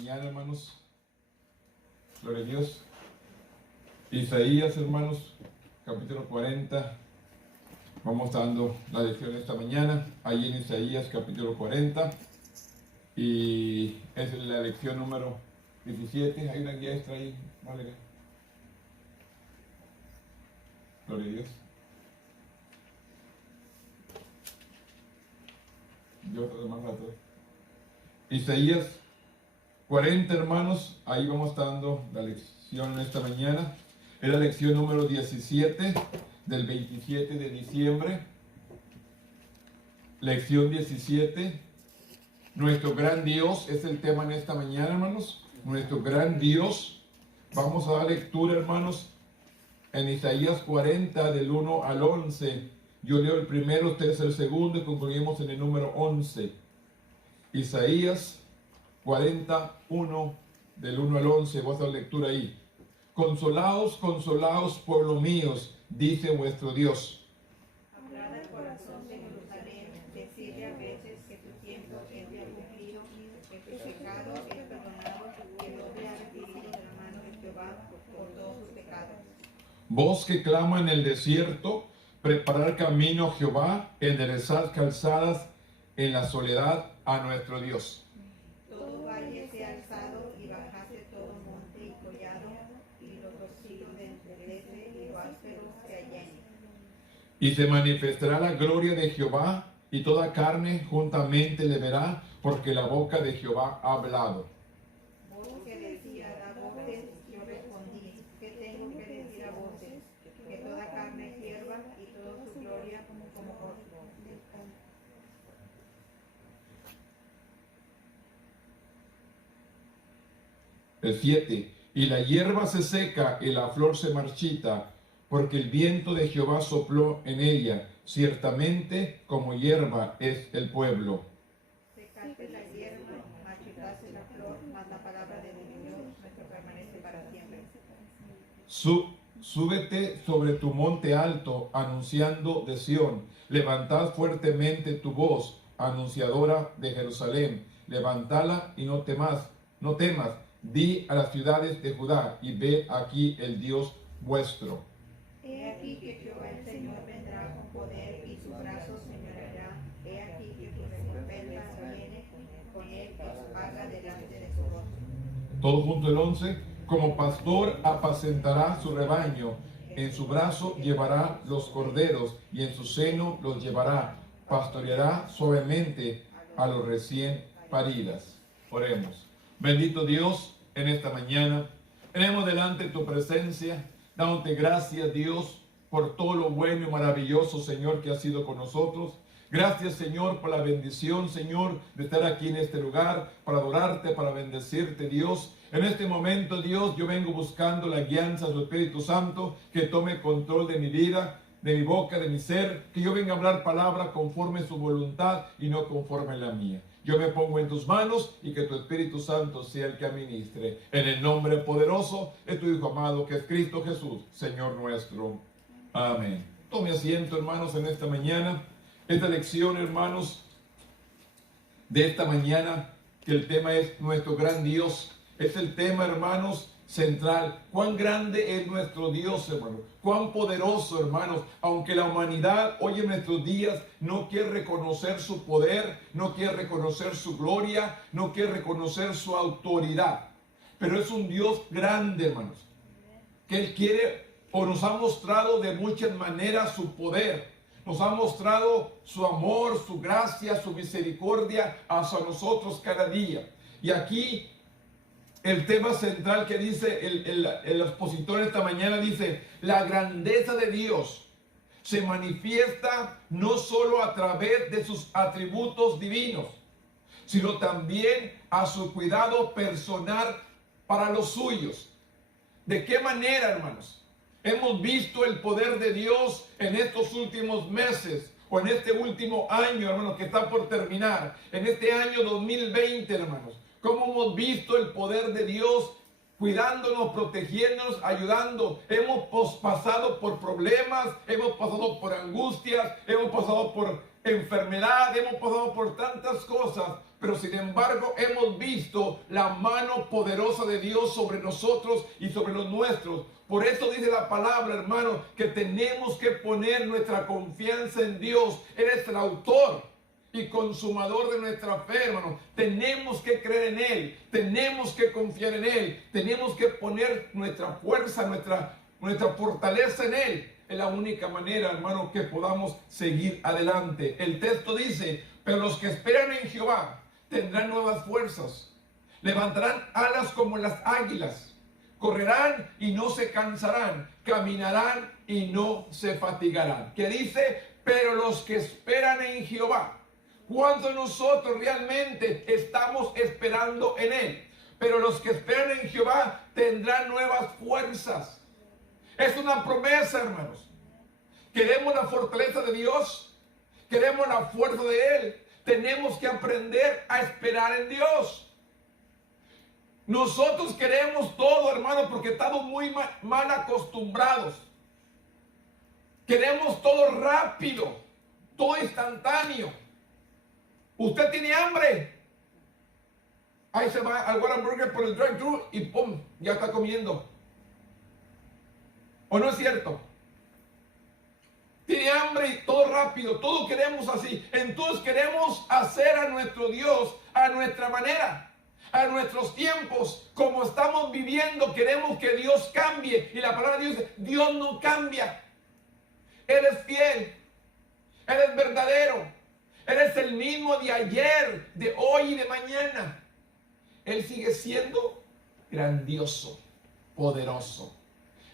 mañana, hermanos. Gloria a Dios. Isaías, hermanos, capítulo 40. Vamos dando la lección esta mañana, ahí en Isaías, capítulo 40. Y es la lección número 17. Hay una guía extra ahí, ¿vale? Gloria a Dios. Yo otro más rato. Isaías 40, hermanos, ahí vamos dando la lección esta mañana. Es la lección número 17 del 27 de diciembre. Lección 17. Nuestro gran Dios es el tema en esta mañana, hermanos. Nuestro gran Dios. Vamos a dar lectura, hermanos, en Isaías 40 del 1 al 11. Yo leo el primero, ustedes el segundo y concluimos en el número 11. Isaías 41 del 1 al 11. Voy a dar lectura ahí. Consolaos, consolaos, pueblo míos, dice vuestro Dios. Hablad al corazón de Jerusalén, decirle a veces que tu tiempo es ya cumplido, que tu pecado es perdonado, que no te ha recibido de la mano de Jehová por todos tus pecados. Voz que clama en el desierto, preparar camino a Jehová, enderezar calzadas en la soledad a nuestro Dios. Todo valle sea alzado y bajase todo monte y collado, y los rocíos se enderece y lo áspero se allane. Y se manifestará la gloria de Jehová, y toda carne juntamente le verá, porque la boca de Jehová ha hablado. Voz que decía a voces, yo respondí, ¿qué tengo que decir a voces? Que toda carne hierva y toda su gloria como corto. El 7. Y la hierba se seca y la flor se marchita, porque el viento de Jehová sopló en ella. Ciertamente como hierba es el pueblo. Secase la hierba, marchitase la flor, mas la palabra de Dios nuestro permanece para siempre. Súbete sobre tu monte alto, anunciando de Sión. Levantad fuertemente tu voz, anunciadora de Jerusalén. Levantala y no temas, no temas. Di a las ciudades de Judá, y ve aquí el Dios vuestro. He aquí que Jehová el Señor vendrá con poder y su brazo señoreará. He aquí que tu recompensa viene con él y su paga delante de su rostro. Todo junto el 11. Como pastor apacentará su rebaño, en su brazo llevará los corderos y en su seno los llevará. Pastoreará suavemente a los recién paridas. Oremos. Bendito Dios, en esta mañana tenemos delante tu presencia, dándote gracias, Dios, por todo lo bueno y maravilloso, Señor, que has sido con nosotros. Gracias, Señor, por la bendición, Señor, de estar aquí en este lugar, para adorarte, para bendecirte, Dios. En este momento, Dios, yo vengo buscando la guianza de tu Espíritu Santo, que tome control de mi vida, de mi boca, de mi ser, que yo venga a hablar palabra conforme a su voluntad y no conforme a la mía. Yo me pongo en tus manos y que tu Espíritu Santo sea el que administre. En el nombre poderoso de tu Hijo amado, que es Cristo Jesús, Señor nuestro. Amén. Tome asiento, hermanos, en esta mañana. Esta lección, hermanos, de esta mañana, que el tema es nuestro gran Dios. Es el tema, hermanos, central. Cuán grande es nuestro Dios, hermanos. Cuán poderoso, hermanos. Aunque la humanidad hoy en nuestros días no quiere reconocer su poder, no quiere reconocer su gloria, no quiere reconocer su autoridad. Pero es un Dios grande, hermanos. Que Él quiere o nos ha mostrado de muchas maneras su poder. Nos ha mostrado su amor, su gracia, su misericordia hacia nosotros cada día. Y aquí el tema central que dice el expositor esta mañana dice: la grandeza de Dios se manifiesta no solo a través de sus atributos divinos, sino también a su cuidado personal para los suyos. ¿De qué manera, hermanos? Hemos visto el poder de Dios en estos últimos meses, o en este último año, hermanos, que está por terminar, en este año 2020, hermanos. Cómo hemos visto el poder de Dios cuidándonos, protegiéndonos, ayudando. Hemos pasado por problemas, hemos pasado por angustias, hemos pasado por enfermedad, hemos pasado por tantas cosas, pero sin embargo hemos visto la mano poderosa de Dios sobre nosotros y sobre los nuestros. Por eso dice la palabra, hermano, que tenemos que poner nuestra confianza en Dios. Él es el autor y consumador de nuestra fe, hermano. Tenemos que creer en Él, tenemos que confiar en Él, tenemos que poner nuestra fuerza, nuestra fortaleza en Él. Es la única manera, hermano, que podamos seguir adelante. El texto dice, pero los que esperan en Jehová tendrán nuevas fuerzas, levantarán alas como las águilas, correrán y no se cansarán, caminarán y no se fatigarán. Que dice, pero los que esperan en Jehová. ¿Cuántos de nosotros realmente estamos esperando en Él? Pero los que esperan en Jehová tendrán nuevas fuerzas. Es una promesa, hermanos. Queremos la fortaleza de Dios. Queremos la fuerza de Él. Tenemos que aprender a esperar en Dios. Nosotros queremos todo, hermano, porque estamos muy mal acostumbrados. Queremos todo rápido, todo instantáneo. Usted tiene hambre. Ahí se va al Whataburger por el drive-thru y ¡pum! Ya está comiendo. ¿O no es cierto? Tiene hambre y todo rápido, todo queremos así. Entonces queremos hacer a nuestro Dios a nuestra manera, a nuestros tiempos, como estamos viviendo. Queremos que Dios cambie. Y la palabra de Dios dice, Dios no cambia. Él es fiel, Él es verdadero, Él es el mismo de ayer, de hoy y de mañana. Él sigue siendo grandioso, poderoso.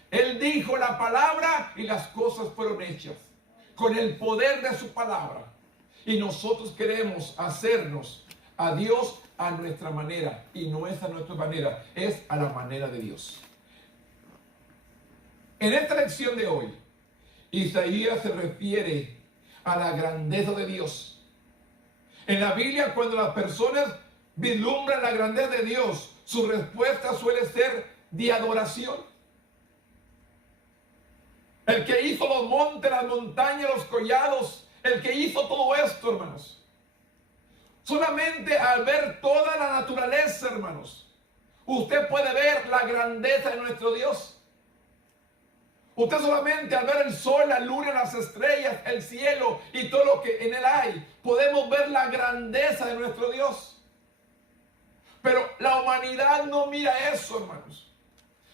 Él dijo la palabra y las cosas fueron hechas con el poder de su palabra. Y nosotros queremos hacernos a Dios a nuestra manera. Y no es a nuestra manera, es a la manera de Dios. En esta lección de hoy, Isaías se refiere a la grandeza de Dios. En la Biblia, cuando las personas vislumbran la grandeza de Dios, su respuesta suele ser de adoración. El que hizo los montes, las montañas, los collados, el que hizo todo esto, hermanos. Solamente al ver toda la naturaleza, hermanos, usted puede ver la grandeza de nuestro Dios. Usted solamente al ver el sol, la luna, las estrellas, el cielo y todo lo que en él hay, podemos ver la grandeza de nuestro Dios. Pero la humanidad no mira eso, hermanos.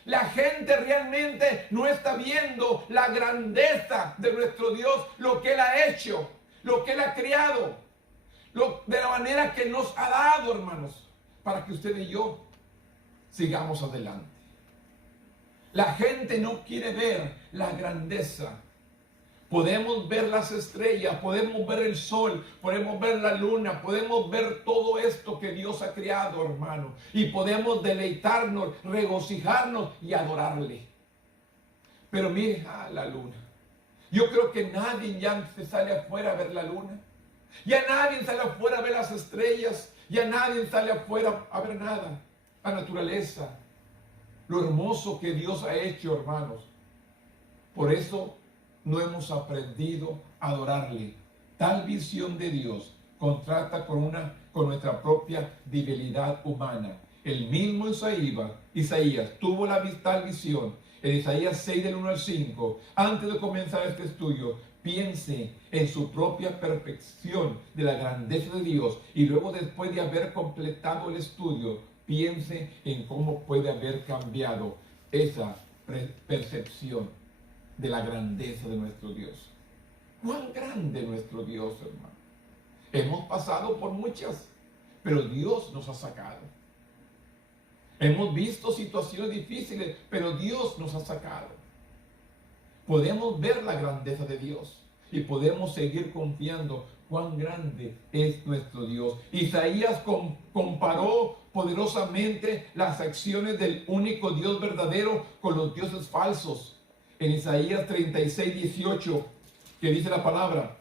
La gente realmente no está viendo la grandeza de nuestro Dios, lo que Él ha hecho, lo que Él ha creado, de la manera que nos ha dado, hermanos, para que usted y yo sigamos adelante. La gente no quiere ver la grandeza. Podemos ver las estrellas, podemos ver el sol, podemos ver la luna, podemos ver todo esto que Dios ha creado, hermano. Y podemos deleitarnos, regocijarnos y adorarle. Pero mire, la luna. Yo creo que nadie ya se sale afuera a ver la luna. Ya nadie sale afuera a ver las estrellas. Ya nadie sale afuera a ver nada. La naturaleza. Lo hermoso que Dios ha hecho, hermanos. Por eso no hemos aprendido a adorarle. Tal visión de Dios contrasta con nuestra propia debilidad humana. El mismo Isaías tuvo tal visión. En Isaías 6 del 1 al 5, antes de comenzar este estudio, piense en su propia perfección de la grandeza de Dios y luego, después de haber completado el estudio, piense en cómo puede haber cambiado esa percepción de la grandeza de nuestro Dios. ¿Cuán grande es nuestro Dios, hermano? Hemos pasado por muchas, pero Dios nos ha sacado. Hemos visto situaciones difíciles, pero Dios nos ha sacado. Podemos ver la grandeza de Dios y podemos seguir confiando cuán grande es nuestro Dios. Isaías comparó poderosamente las acciones del único Dios verdadero con los dioses falsos. En Isaías 36, 18, que dice la palabra: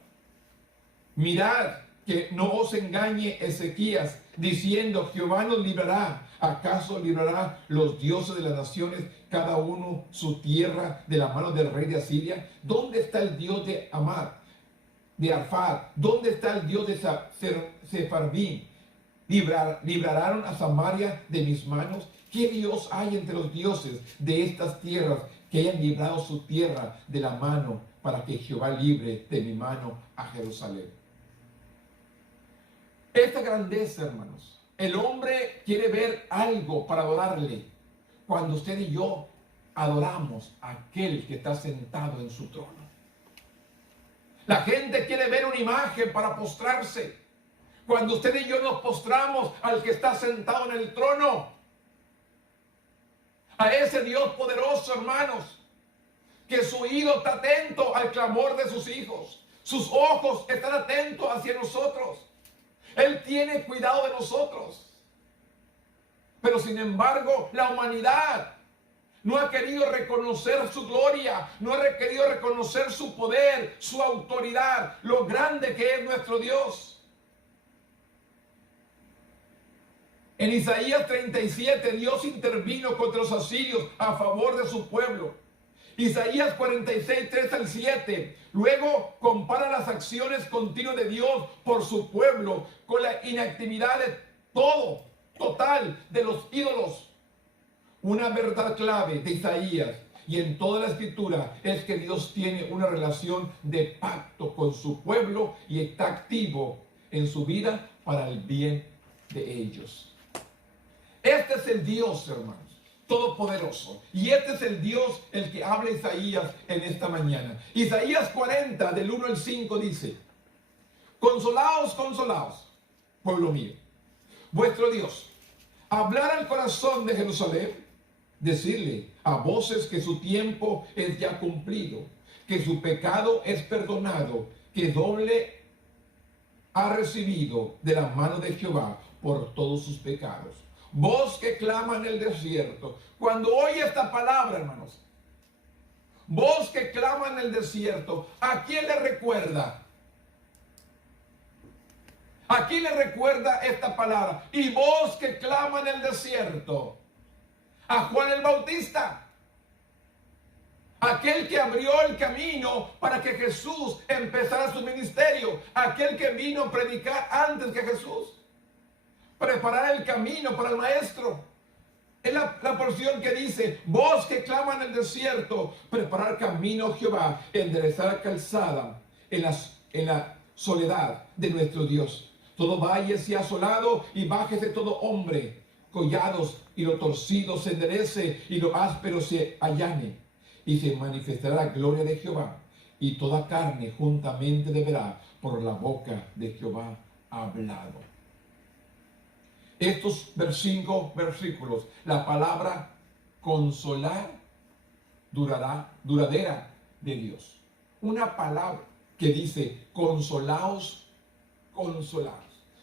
mirad que no os engañe Ezequías, diciendo, Jehová nos librará. ¿Acaso librará los dioses de las naciones, cada uno su tierra, de la mano del rey de Asiria? ¿Dónde está el Dios de Arfad? ¿Dónde está el Dios de Sepharvaim? librarán a Samaria de mis manos. ¿Qué Dios hay entre los dioses de estas tierras que hayan librado su tierra de la mano para que Jehová libre de mi mano a Jerusalén? Esta grandeza, hermanos, el hombre quiere ver algo para adorarle. Cuando usted y yo adoramos a aquel que está sentado en su trono. La gente quiere ver una imagen para postrarse. Cuando usted y yo nos postramos al que está sentado en el trono, a ese Dios poderoso, hermanos, que su oído está atento al clamor de sus hijos, sus ojos están atentos hacia nosotros, Él tiene cuidado de nosotros. Pero sin embargo, la humanidad no ha querido reconocer su gloria, no ha querido reconocer su poder, su autoridad, lo grande que es nuestro Dios. En Isaías 37, Dios intervino contra los asirios a favor de su pueblo. Isaías 46, 3 al 7. Luego compara las acciones continuas de Dios por su pueblo con la inactividad de total de los ídolos. Una verdad clave de Isaías y en toda la escritura es que Dios tiene una relación de pacto con su pueblo y está activo en su vida para el bien de ellos. Este es el Dios, hermanos, todopoderoso. Y este es el Dios el que habla Isaías en esta mañana. Isaías 40, del 1 al 5 dice: consolaos, consolaos, pueblo mío, vuestro Dios. Hablar al corazón de Jerusalén, decirle a voces que su tiempo es ya cumplido, que su pecado es perdonado, que doble ha recibido de la mano de Jehová por todos sus pecados. Voz que clama en el desierto. Cuando oye esta palabra, hermanos, voz que clama en el desierto, ¿a quién le recuerda? ¿A quién le recuerda esta palabra? Y voz que clama en el desierto. A Juan el Bautista. Aquel que abrió el camino para que Jesús empezara su ministerio. Aquel que vino a predicar antes que Jesús. Preparar el camino para el maestro. Es la porción que dice: voz que clama en el desierto, preparar camino, Jehová, enderezar calzada en la soledad de nuestro Dios. Todo valle sea asolado y bájese todo hombre, collados y lo torcido se enderece y lo áspero se allane, y se manifestará la gloria de Jehová, y toda carne juntamente deberá por la boca de Jehová hablado. Estos 5 versículos, la palabra consolar, duradera de Dios. Una palabra que dice: consolaos, consolaos.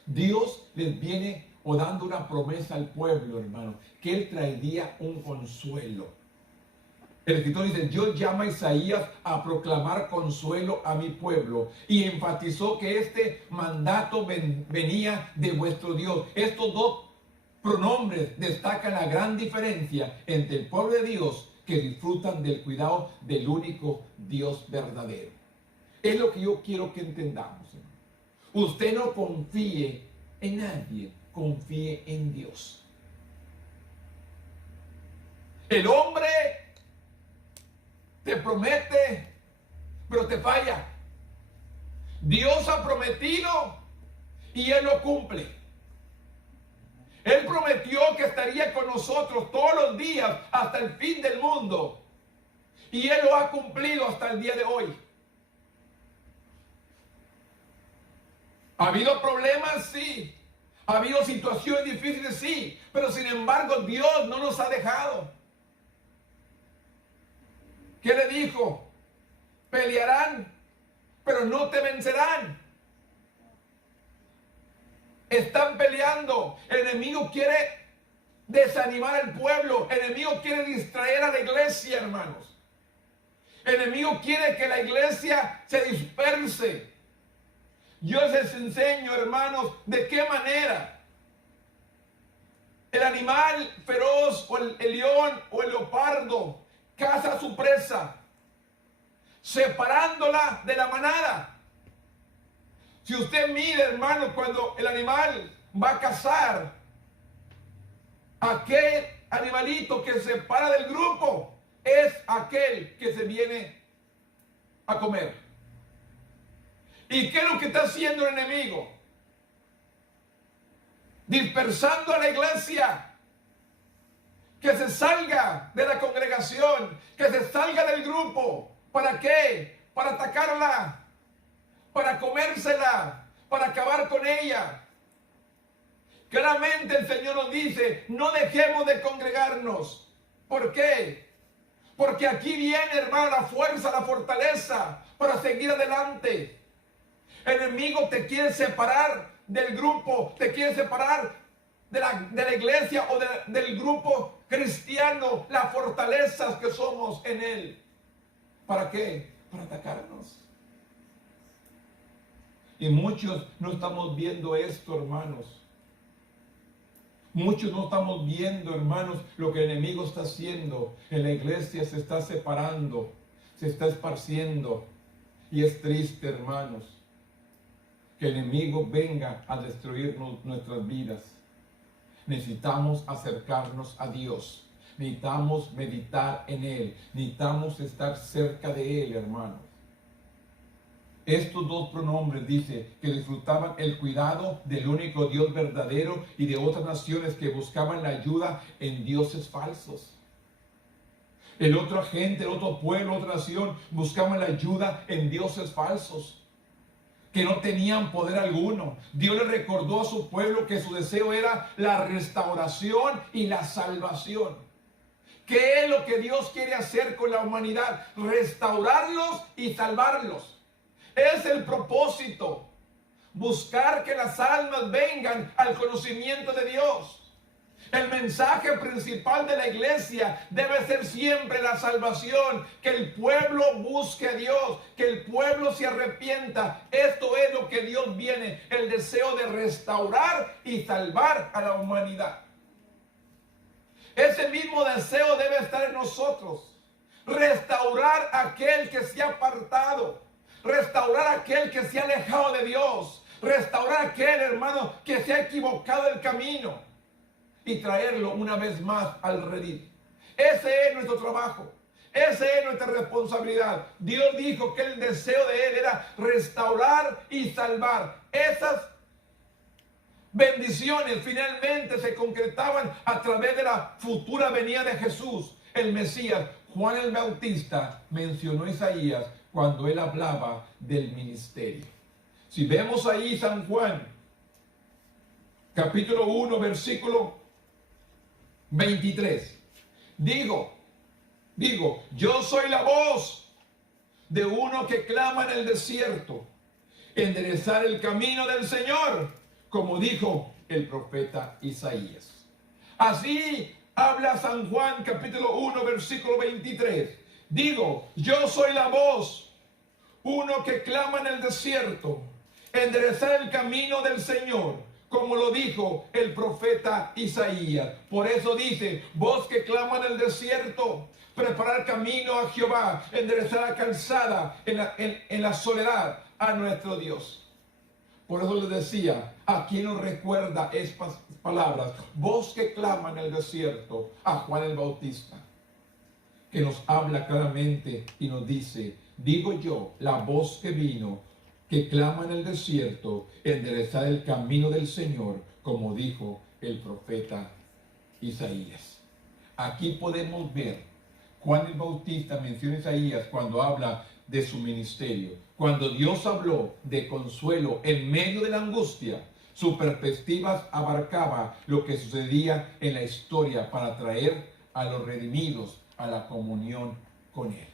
Dios les viene o dando una promesa al pueblo, hermano, que Él traería un consuelo. El escritor dice: Dios llama a Isaías a proclamar consuelo a mi pueblo, y enfatizó que este mandato venía de vuestro Dios. Estos dos pronombres destacan la gran diferencia entre el pueblo de Dios que disfrutan del cuidado del único Dios verdadero. Es lo que yo quiero que entendamos, hermano. Usted no confíe en nadie, confíe en Dios. El hombre te promete, pero te falla. Dios ha prometido y Él lo cumple. Él prometió que estaría con nosotros todos los días hasta el fin del mundo. Y Él lo ha cumplido hasta el día de hoy. ¿Ha habido problemas? Sí. ¿Ha habido situaciones difíciles? Sí. Pero sin embargo, Dios no nos ha dejado. ¿Qué le dijo? Pelearán, pero no te vencerán. Están peleando. El enemigo quiere desanimar al pueblo. El enemigo quiere distraer a la iglesia, hermanos. El enemigo quiere que la iglesia se disperse. Yo les enseño, hermanos, de qué manera el animal feroz o el león o el leopardo caza a su presa, separándola de la manada. Si usted mira, hermano, cuando el animal va a cazar aquel animalito que se separa del grupo, es aquel que se viene a comer. ¿Y qué es lo que está haciendo el enemigo? Dispersando a la iglesia. Que se salga de la congregación, que se salga del grupo. ¿Para qué? Para atacarla, para comérsela, para acabar con ella. Claramente el Señor nos dice, no dejemos de congregarnos. ¿Por qué? Porque aquí viene, hermano, la fuerza, la fortaleza para seguir adelante. El enemigo te quiere separar del grupo, te quiere separar de la iglesia o del grupo cristiano, las fortalezas que somos en él. ¿Para qué? Para atacarnos. Y muchos no estamos viendo esto, hermanos. Muchos no estamos viendo, hermanos, lo que el enemigo está haciendo. En la iglesia se está separando, se está esparciendo. Y es triste, hermanos, que el enemigo venga a destruirnos nuestras vidas. Necesitamos acercarnos a Dios. Necesitamos meditar en Él. Necesitamos estar cerca de Él, hermanos. Estos dos pronombres dice que disfrutaban el cuidado del único Dios verdadero y de otras naciones que buscaban la ayuda en dioses falsos. El otro gente, el otro pueblo, otra nación buscaban la ayuda en dioses falsos que no tenían poder alguno. Dios le recordó a su pueblo que su deseo era la restauración y la salvación. ¿Qué es lo que Dios quiere hacer con la humanidad? Restaurarlos y salvarlos. Es el propósito. Buscar que las almas vengan al conocimiento de Dios. El mensaje principal de la iglesia debe ser siempre la salvación, que el pueblo busque a Dios, que el pueblo se arrepienta. Esto es lo que Dios viene, el deseo de restaurar y salvar a la humanidad. Ese mismo deseo debe estar en nosotros. Restaurar a aquel que se ha apartado, restaurar a aquel que se ha alejado de Dios, restaurar a aquel hermano que se ha equivocado del camino. Y traerlo una vez más al redil. Ese es nuestro trabajo. Esa es nuestra responsabilidad. Dios dijo que el deseo de Él era restaurar y salvar. Esas bendiciones finalmente se concretaban a través de la futura venida de Jesús, el Mesías. Juan el Bautista mencionó a Isaías cuando él hablaba del ministerio. Si vemos ahí San Juan, capítulo 1, versículo 23. Digo, yo soy la voz de uno que clama en el desierto, enderezar el camino del Señor, como dijo el profeta Isaías. Así habla San Juan capítulo 1 versículo 23. Digo, yo soy la voz, uno que clama en el desierto, enderezar el camino del Señor, como lo dijo el profeta Isaías. Por eso dice, voz que clama en el desierto, preparar camino a Jehová, enderezar la calzada en la soledad a nuestro Dios. Por eso les decía, aquí nos recuerda estas palabras, voz que clama en el desierto, a Juan el Bautista, que nos habla claramente y nos dice, digo yo, la voz que vino, que clama en el desierto, enderezar el camino del Señor, como dijo el profeta Isaías. Aquí podemos ver, Juan el Bautista menciona a Isaías cuando habla de su ministerio. Cuando Dios habló de consuelo en medio de la angustia, su perspectiva abarcaba lo que sucedía en la historia para traer a los redimidos a la comunión con Él.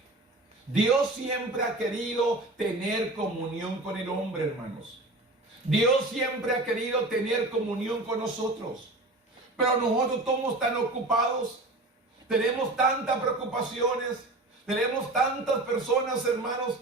Dios siempre ha querido tener comunión con el hombre, hermanos. Dios siempre ha querido tener comunión con nosotros. Pero nosotros estamos tan ocupados, tenemos tantas preocupaciones, tenemos tantas personas, hermanos,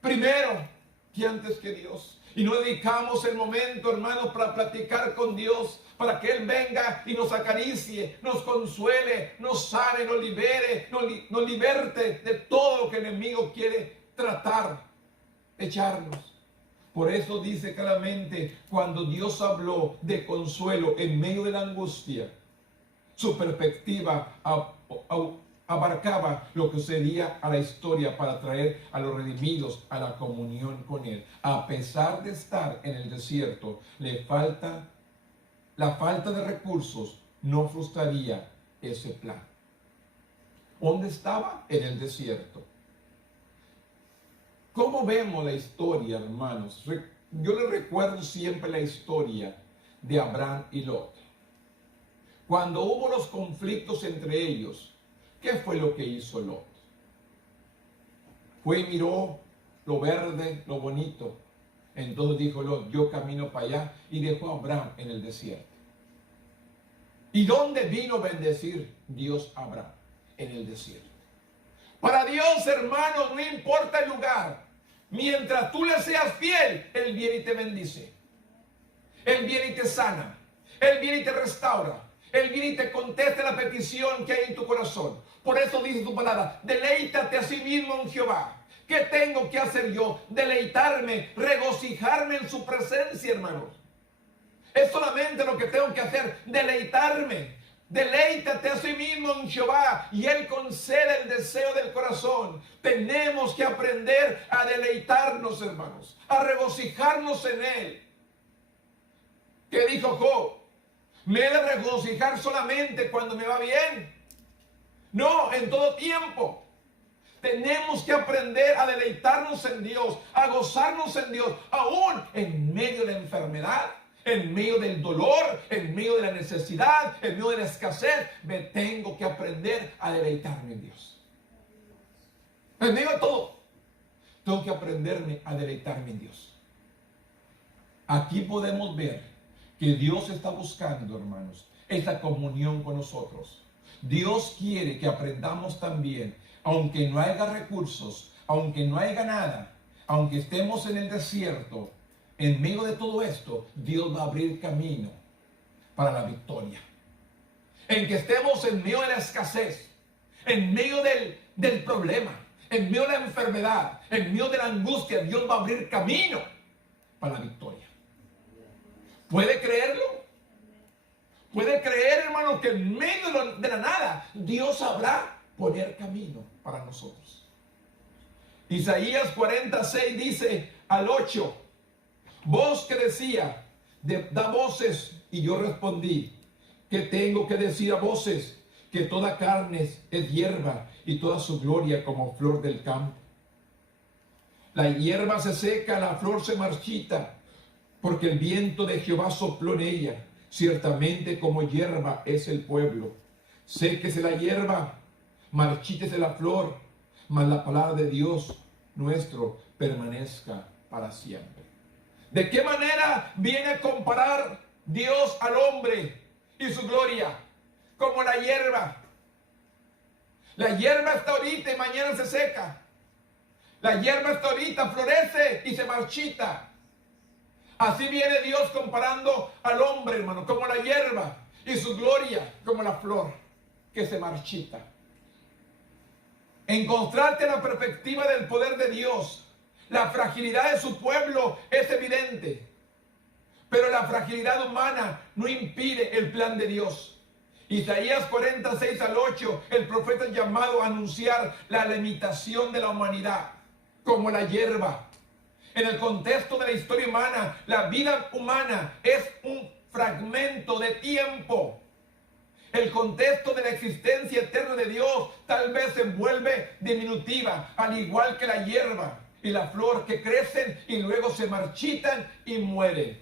primero que antes que Dios. Y no dedicamos el momento, hermanos, para platicar con Dios, para que Él venga y nos acaricie, nos consuele, nos sane, nos libere, nos liberte de todo lo que el enemigo quiere tratar, echarnos. Por eso dice claramente, cuando Dios habló de consuelo en medio de la angustia, su perspectiva abarcaba lo que sería a la historia para traer a los redimidos a la comunión con Él. A pesar de estar en el desierto, la falta de recursos no frustraría ese plan. ¿Dónde estaba? En el desierto. ¿Cómo vemos la historia, hermanos? Yo les recuerdo siempre la historia de Abraham y Lot. Cuando hubo los conflictos entre ellos, ¿qué fue lo que hizo Lot? Fue y miró lo verde, lo bonito. Entonces dijo Lot, yo camino para allá, y dejó a Abraham en el desierto. ¿Y dónde vino a bendecir Dios a Abraham? En el desierto. Para Dios, hermanos, no importa el lugar. Mientras tú le seas fiel, Él viene y te bendice. Él viene y te sana. Él viene y te restaura. Él viene y te contesta la petición que hay en tu corazón. Por eso dice tu palabra, deleítate a sí mismo en Jehová. ¿Qué tengo que hacer yo? Deleitarme, regocijarme en su presencia, hermanos. Es solamente lo que tengo que hacer, deleitarme. Deleítate a sí mismo en Jehová y Él concede el deseo del corazón. Tenemos que aprender a deleitarnos, hermanos, a regocijarnos en Él. ¿Qué dijo Job? ¿Me he de regocijar solamente cuando me va bien? No, en todo tiempo. Tenemos que aprender a deleitarnos en Dios, a gozarnos en Dios, aún en medio de la enfermedad, en medio del dolor, en medio de la necesidad, en medio de la escasez. Me tengo que aprender a deleitarme en Dios. En medio de todo, tengo que aprenderme a deleitarme en Dios. Aquí podemos ver que Dios está buscando, hermanos, esta comunión con nosotros. Dios quiere que aprendamos también, aunque no haya recursos, aunque no haya nada, aunque estemos en el desierto, en medio de todo esto, Dios va a abrir camino para la victoria. En que estemos en medio de la escasez, en medio del problema, en medio de la enfermedad, en medio de la angustia, Dios va a abrir camino para la victoria. ¿Puede creerlo? ¿Puede creer, hermano, que en medio de la nada Dios sabrá poner camino para nosotros? Isaías 46 dice al 8, voz que decía, da voces, y yo respondí, ¿qué tengo que decir a voces? Que toda carne es hierba y toda su gloria como flor del campo. La hierba se seca, la flor se marchita, porque el viento de Jehová sopló en ella. Ciertamente como hierba es el pueblo. Séquese la hierba, marchítese la flor, mas la palabra de Dios nuestro permanezca para siempre. ¿De qué manera viene a comparar Dios al hombre y su gloria? Como la hierba. La hierba está ahorita y mañana se seca. La hierba está ahorita, florece y se marchita. Así viene Dios comparando al hombre, hermano, como la hierba, y su gloria como la flor que se marchita. Encontrarte la perspectiva del poder de Dios. La fragilidad de su pueblo es evidente, pero la fragilidad humana no impide el plan de Dios. Isaías 46 al 8, el profeta es llamado a anunciar la limitación de la humanidad como la hierba. En el contexto de la historia humana, la vida humana es un fragmento de tiempo. El contexto de la existencia eterna de Dios tal vez se vuelve diminutiva, al igual que la hierba y la flor que crecen y luego se marchitan y mueren.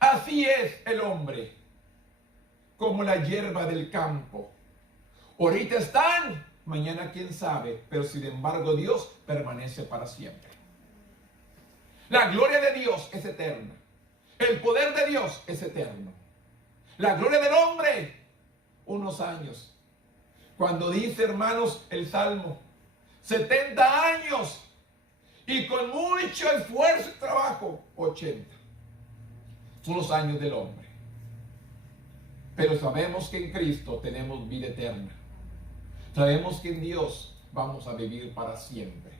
Así es el hombre, como la hierba del campo. Ahorita están, mañana quién sabe, pero sin embargo Dios permanece para siempre. La gloria de Dios es eterna. El poder de Dios es eterno. La gloria del hombre, unos años. Cuando dice, hermanos, el Salmo, 70 años y con mucho esfuerzo y trabajo, 80. Son los años del hombre. Pero sabemos que en Cristo tenemos vida eterna. Sabemos que en Dios vamos a vivir para siempre.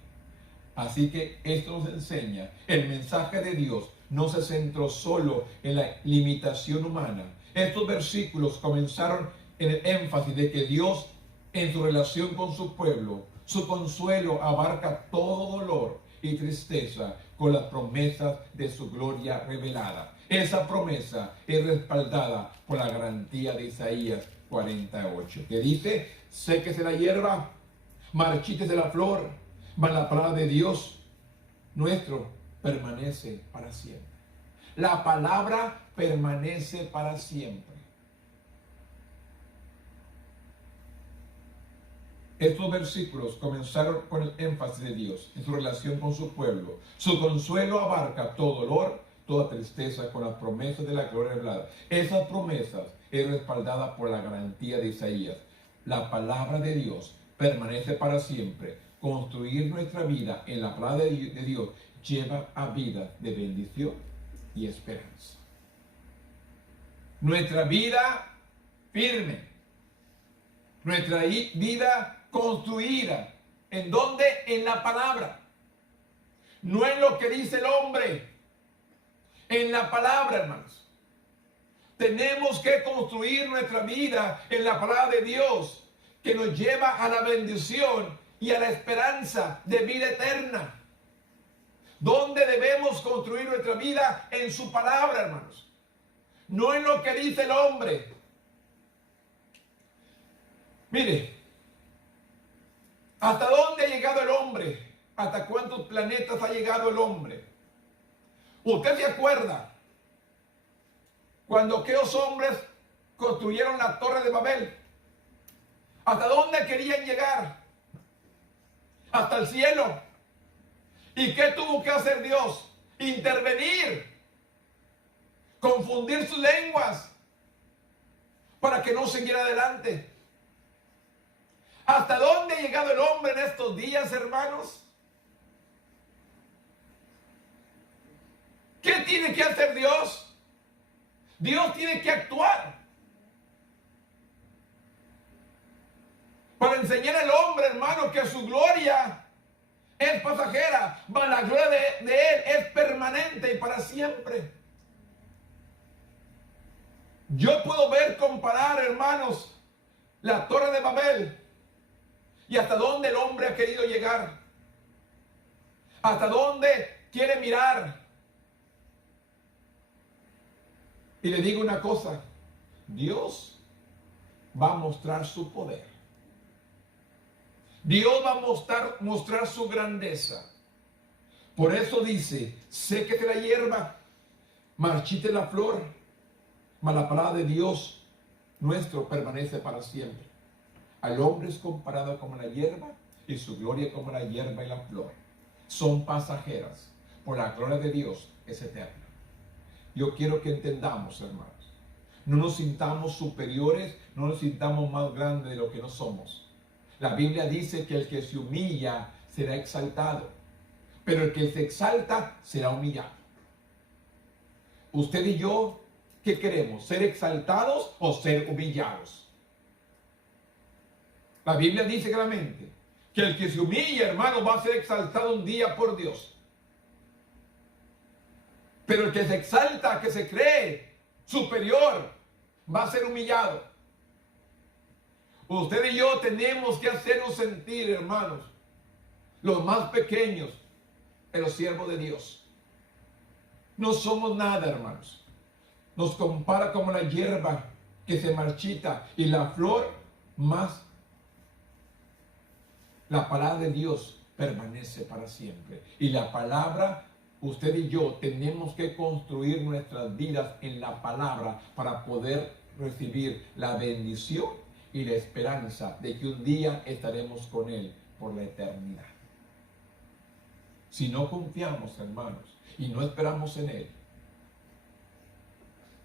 Así que esto nos enseña, el mensaje de Dios no se centró solo en la limitación humana. Estos versículos comenzaron en el énfasis de que Dios, en su relación con su pueblo, su consuelo abarca todo dolor y tristeza con las promesas de su gloria revelada. Esa promesa es respaldada por la garantía de Isaías 48, que dice: séquese la hierba, marchítese la flor, mas la palabra de Dios nuestro permanece para siempre. La palabra permanece para siempre. Estos versículos comenzaron con el énfasis de Dios en su relación con su pueblo. Su consuelo abarca todo dolor, toda tristeza con las promesas de la gloria revelada. Esas promesas es respaldada por la garantía de Isaías. La palabra de Dios permanece para siempre. Construir nuestra vida en la palabra de Dios lleva a vida de bendición y esperanza. Nuestra vida firme. Nuestra vida construida. ¿En dónde? En la palabra. No en lo que dice el hombre. En la palabra, hermanos. Tenemos que construir nuestra vida en la palabra de Dios, que nos lleva a la bendición y a la esperanza de vida eterna. ¿Dónde debemos construir nuestra vida? En su palabra, hermanos. No en lo que dice el hombre. Mire, ¿hasta dónde ha llegado el hombre? ¿Hasta cuántos planetas ha llegado el hombre? ¿Usted se acuerda cuando aquellos hombres construyeron la Torre de Babel? ¿Hasta dónde querían llegar? Hasta el cielo. ¿Y qué tuvo que hacer Dios? Intervenir, confundir sus lenguas para que no siguiera adelante. ¿Hasta dónde ha llegado el hombre en estos días, hermanos? ¿Qué tiene que hacer Dios? Dios tiene que actuar para enseñar al hombre, hermano, que su gloria es pasajera, pero la gloria de Él es permanente y para siempre. Yo puedo ver, comparar, hermanos, la Torre de Babel y hasta dónde el hombre ha querido llegar, hasta dónde quiere mirar. Y le digo una cosa, Dios va a mostrar su poder. Dios va a mostrar su grandeza. Por eso dice, séquese la hierba, marchite la flor, mas la palabra de Dios nuestro permanece para siempre. Al hombre es comparado como la hierba y su gloria como la hierba y la flor. Son pasajeras, por la gloria de Dios es eterna. Yo quiero que entendamos, hermanos, no nos sintamos superiores, no nos sintamos más grandes de lo que no somos. La Biblia dice que el que se humilla será exaltado, pero el que se exalta será humillado. Usted y yo, ¿qué queremos? ¿Ser exaltados o ser humillados? La Biblia dice claramente que el que se humilla, hermano, va a ser exaltado un día por Dios. Pero el que se exalta, que se cree superior, va a ser humillado. Usted y yo tenemos que hacernos sentir, hermanos, los más pequeños de los siervos de Dios. No somos nada, hermanos. Nos compara como la hierba que se marchita y la flor más. La palabra de Dios permanece para siempre. Y la palabra, usted y yo tenemos que construir nuestras vidas en la palabra para poder recibir la bendición y la esperanza de que un día estaremos con Él por la eternidad. Si no confiamos, hermanos, y no esperamos en Él,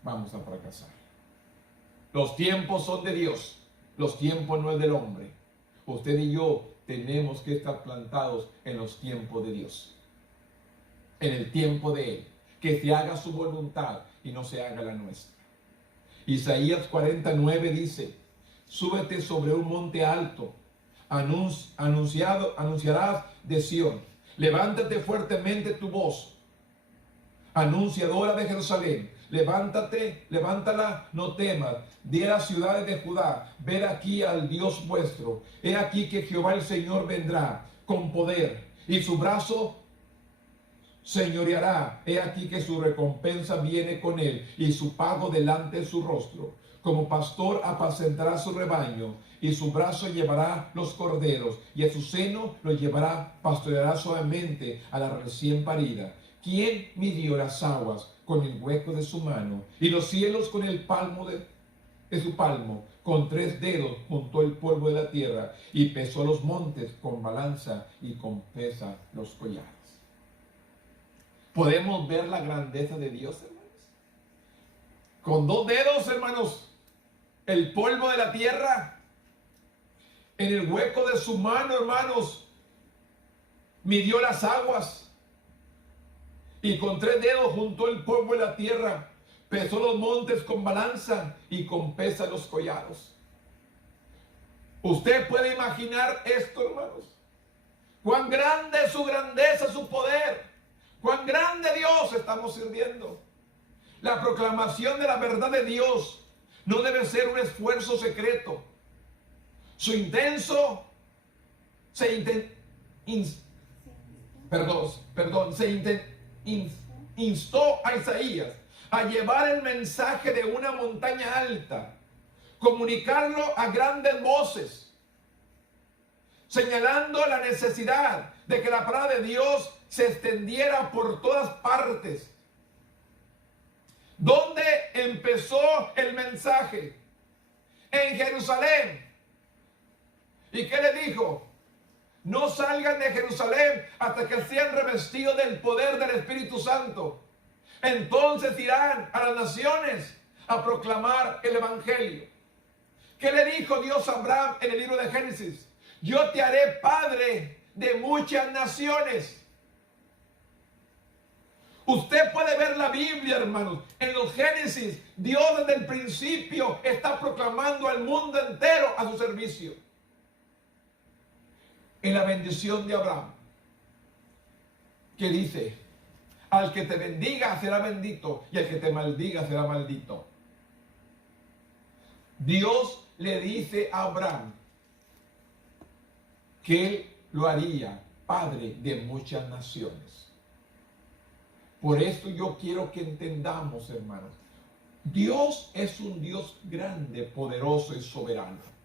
vamos a fracasar. Los tiempos son de Dios, los tiempos no es del hombre. Usted y yo tenemos que estar plantados en los tiempos de Dios, en el tiempo de Él, que se haga su voluntad y no se haga la nuestra. Isaías 49 dice, súbete sobre un monte alto, anunciarás de Sión, Levántate fuertemente tu voz, anunciadora de Jerusalén. Levántate, levántala, no temas. Di a las ciudades de Judá, ved aquí al Dios vuestro. He aquí que Jehová el Señor vendrá con poder, y su brazo señoreará. He aquí que su recompensa viene con él, y su pago delante de su rostro. Como pastor apacentará su rebaño, y su brazo llevará los corderos, y a su seno los llevará, pastoreará suavemente a la recién parida. ¿Quién midió las aguas con el hueco de su mano, y los cielos con el palmo de su palmo? Con 3 dedos juntó el polvo de la tierra, y pesó los montes con balanza, y con pesa los collares. ¿Podemos ver la grandeza de Dios, hermanos? Con 2 dedos, hermanos, el polvo de la tierra, en el hueco de su mano, hermanos, midió las aguas. Y con 3 dedos juntó el polvo de la tierra, pesó los montes con balanza, y con pesa los collados. ¿Usted puede imaginar esto, hermanos? Cuán grande es su grandeza, su poder. Cuán grande Dios estamos sirviendo. La proclamación de la verdad de Dios no debe ser un esfuerzo secreto. Se instó a Isaías a llevar el mensaje de una montaña alta, comunicarlo a grandes voces, señalando la necesidad de que la palabra de Dios se extendiera por todas partes. ¿Dónde empezó el mensaje? En Jerusalén. ¿Y qué le dijo? No salgan de Jerusalén hasta que sean revestidos del poder del Espíritu Santo. Entonces irán a las naciones a proclamar el Evangelio. ¿Qué le dijo Dios a Abraham en el libro de Génesis? Yo te haré padre de muchas naciones. Usted puede ver la Biblia, hermanos. En los Génesis, Dios desde el principio está proclamando al mundo entero a su servicio. En la bendición de Abraham, que dice: al que te bendiga será bendito, y al que te maldiga será maldito. Dios le dice a Abraham que él lo haría padre de muchas naciones. Por esto yo quiero que entendamos, hermanos, Dios es un Dios grande, poderoso y soberano.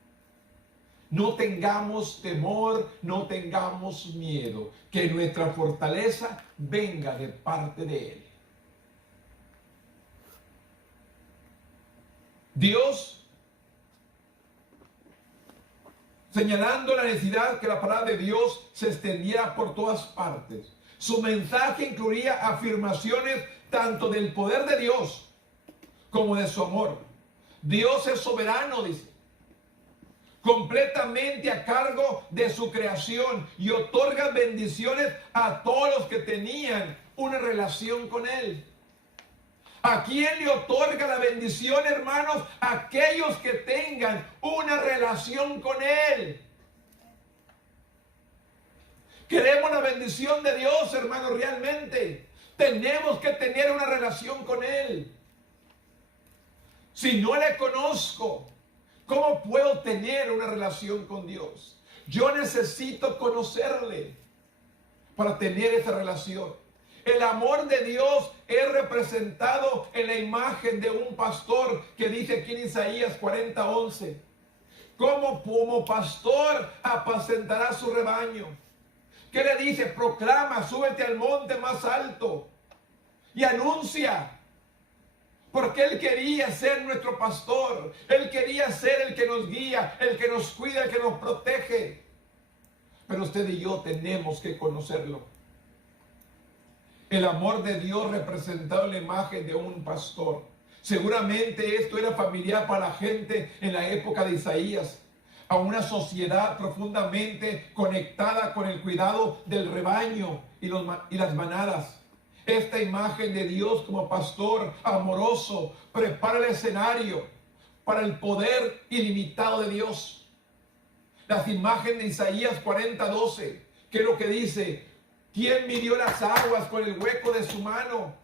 No tengamos temor, no tengamos miedo, que nuestra fortaleza venga de parte de Él. Dios, señalando la necesidad que la palabra de Dios se extendiera por todas partes. Su mensaje incluía afirmaciones tanto del poder de Dios como de su amor. Dios es soberano, dice, completamente a cargo de su creación, y otorga bendiciones a todos los que tenían una relación con Él. ¿A quién le otorga la bendición, hermanos? A aquellos que tengan una relación con Él. Queremos la bendición de Dios, hermanos, realmente. Tenemos que tener una relación con Él. Si no le conozco, ¿cómo puedo tener una relación con Dios? Yo necesito conocerle para tener esa relación. El amor de Dios es representado en la imagen de un pastor que dice aquí en Isaías 40:11. Como pastor apacentará su rebaño. ¿Qué le dice? Proclama, súbete al monte más alto y anuncia. Porque Él quería ser nuestro pastor. Él quería ser el que nos guía, el que nos cuida, el que nos protege. Pero usted y yo tenemos que conocerlo. El amor de Dios representado en la imagen de un pastor. Seguramente esto era familiar para la gente en la época de Isaías. A una sociedad profundamente conectada con el cuidado del rebaño y las manadas. Esta imagen de Dios como pastor amoroso prepara el escenario para el poder ilimitado de Dios. Las imágenes de Isaías 40:12, que es lo que dice: ¿Quién midió las aguas con el hueco de su mano?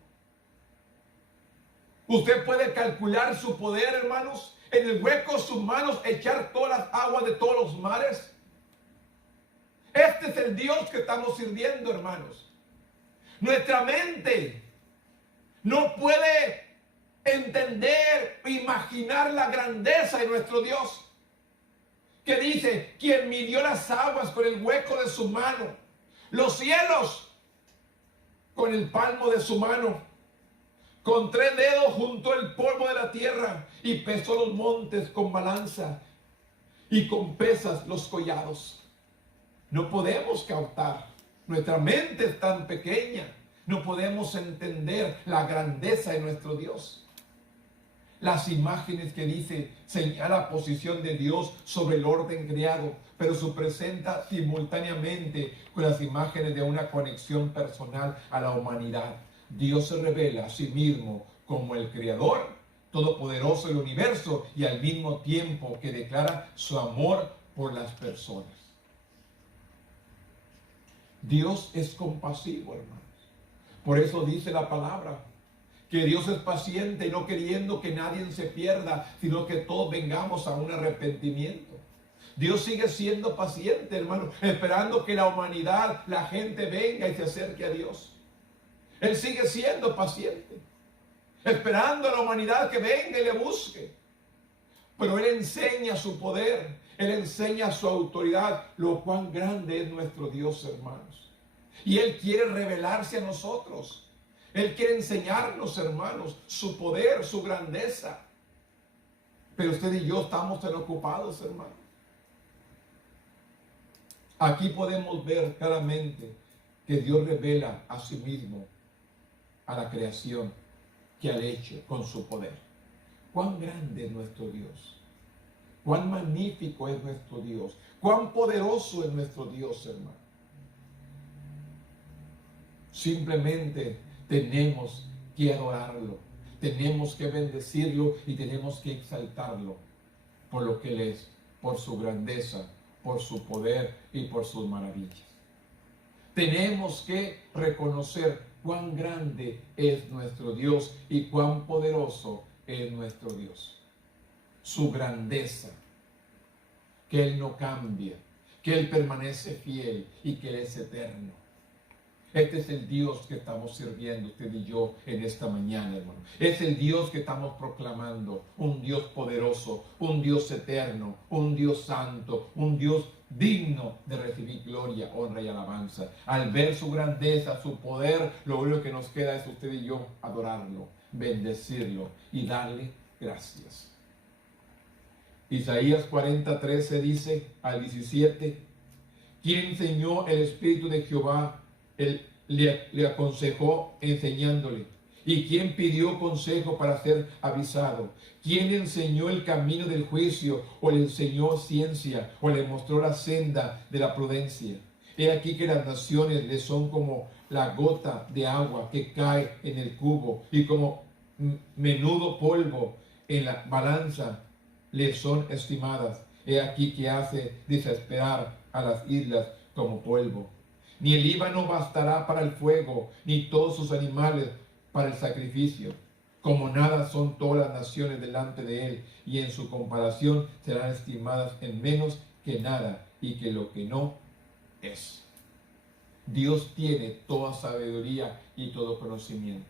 Usted puede calcular su poder, hermanos, en el hueco de sus manos echar todas las aguas de todos los mares. Este es el Dios que estamos sirviendo, hermanos. Nuestra mente no puede entender, imaginar la grandeza de nuestro Dios, que dice, quien midió las aguas con el hueco de su mano, los cielos con el palmo de su mano, con 3 dedos juntó el polvo de la tierra y pesó los montes con balanza y con pesas los collados. No podemos captar, nuestra mente es tan pequeña, no podemos entender la grandeza de nuestro Dios. Las imágenes que dice señala la posición de Dios sobre el orden creado, pero se presenta simultáneamente con las imágenes de una conexión personal a la humanidad. Dios se revela a sí mismo como el creador todopoderoso del universo y al mismo tiempo que declara su amor por las personas. Dios es compasivo, hermanos. Por eso dice la palabra que Dios es paciente, no queriendo que nadie se pierda, sino que todos vengamos a un arrepentimiento. Dios sigue siendo paciente, hermano, esperando que la humanidad, la gente venga y se acerque a Dios. Él sigue siendo paciente, esperando a la humanidad que venga y le busque. Pero Él enseña su poder, Él enseña su autoridad, lo cuán grande es nuestro Dios, hermanos. Y Él quiere revelarse a nosotros. Él quiere enseñarnos, hermanos, su poder, su grandeza. Pero usted y yo estamos tan ocupados, hermanos. Aquí podemos ver claramente que Dios revela a sí mismo, a la creación que ha hecho con su poder. Cuán grande es nuestro Dios. Cuán magnífico es nuestro Dios. Cuán poderoso es nuestro Dios, hermano. Simplemente tenemos que adorarlo, tenemos que bendecirlo y tenemos que exaltarlo por lo que Él es, por su grandeza, por su poder y por sus maravillas. Tenemos que reconocer cuán grande es nuestro Dios y cuán poderoso es nuestro Dios. Su grandeza, que Él no cambia, que Él permanece fiel y que Él es eterno. Este es el Dios que estamos sirviendo usted y yo en esta mañana, hermano. Es el Dios que estamos proclamando, un Dios poderoso, un Dios eterno, un Dios santo, un Dios digno de recibir gloria, honra y alabanza. Al ver su grandeza, su poder, lo único que nos queda es usted y yo adorarlo, bendecirlo y darle gracias. Isaías 40:13 dice al 17, ¿quién enseñó el Espíritu de Jehová? Él le aconsejó enseñándole. ¿Y quién pidió consejo para ser avisado? ¿Quién enseñó el camino del juicio? ¿O le enseñó ciencia? ¿O le mostró la senda de la prudencia? He aquí que las naciones le son como la gota de agua que cae en el cubo, y como menudo polvo en la balanza le son estimadas. He aquí que hace desesperar a las islas como polvo. Ni el Líbano bastará para el fuego, ni todos sus animales para el sacrificio. Como nada son todas las naciones delante de él, y en su comparación serán estimadas en menos que nada, y que lo que no es. Dios tiene toda sabiduría y todo conocimiento.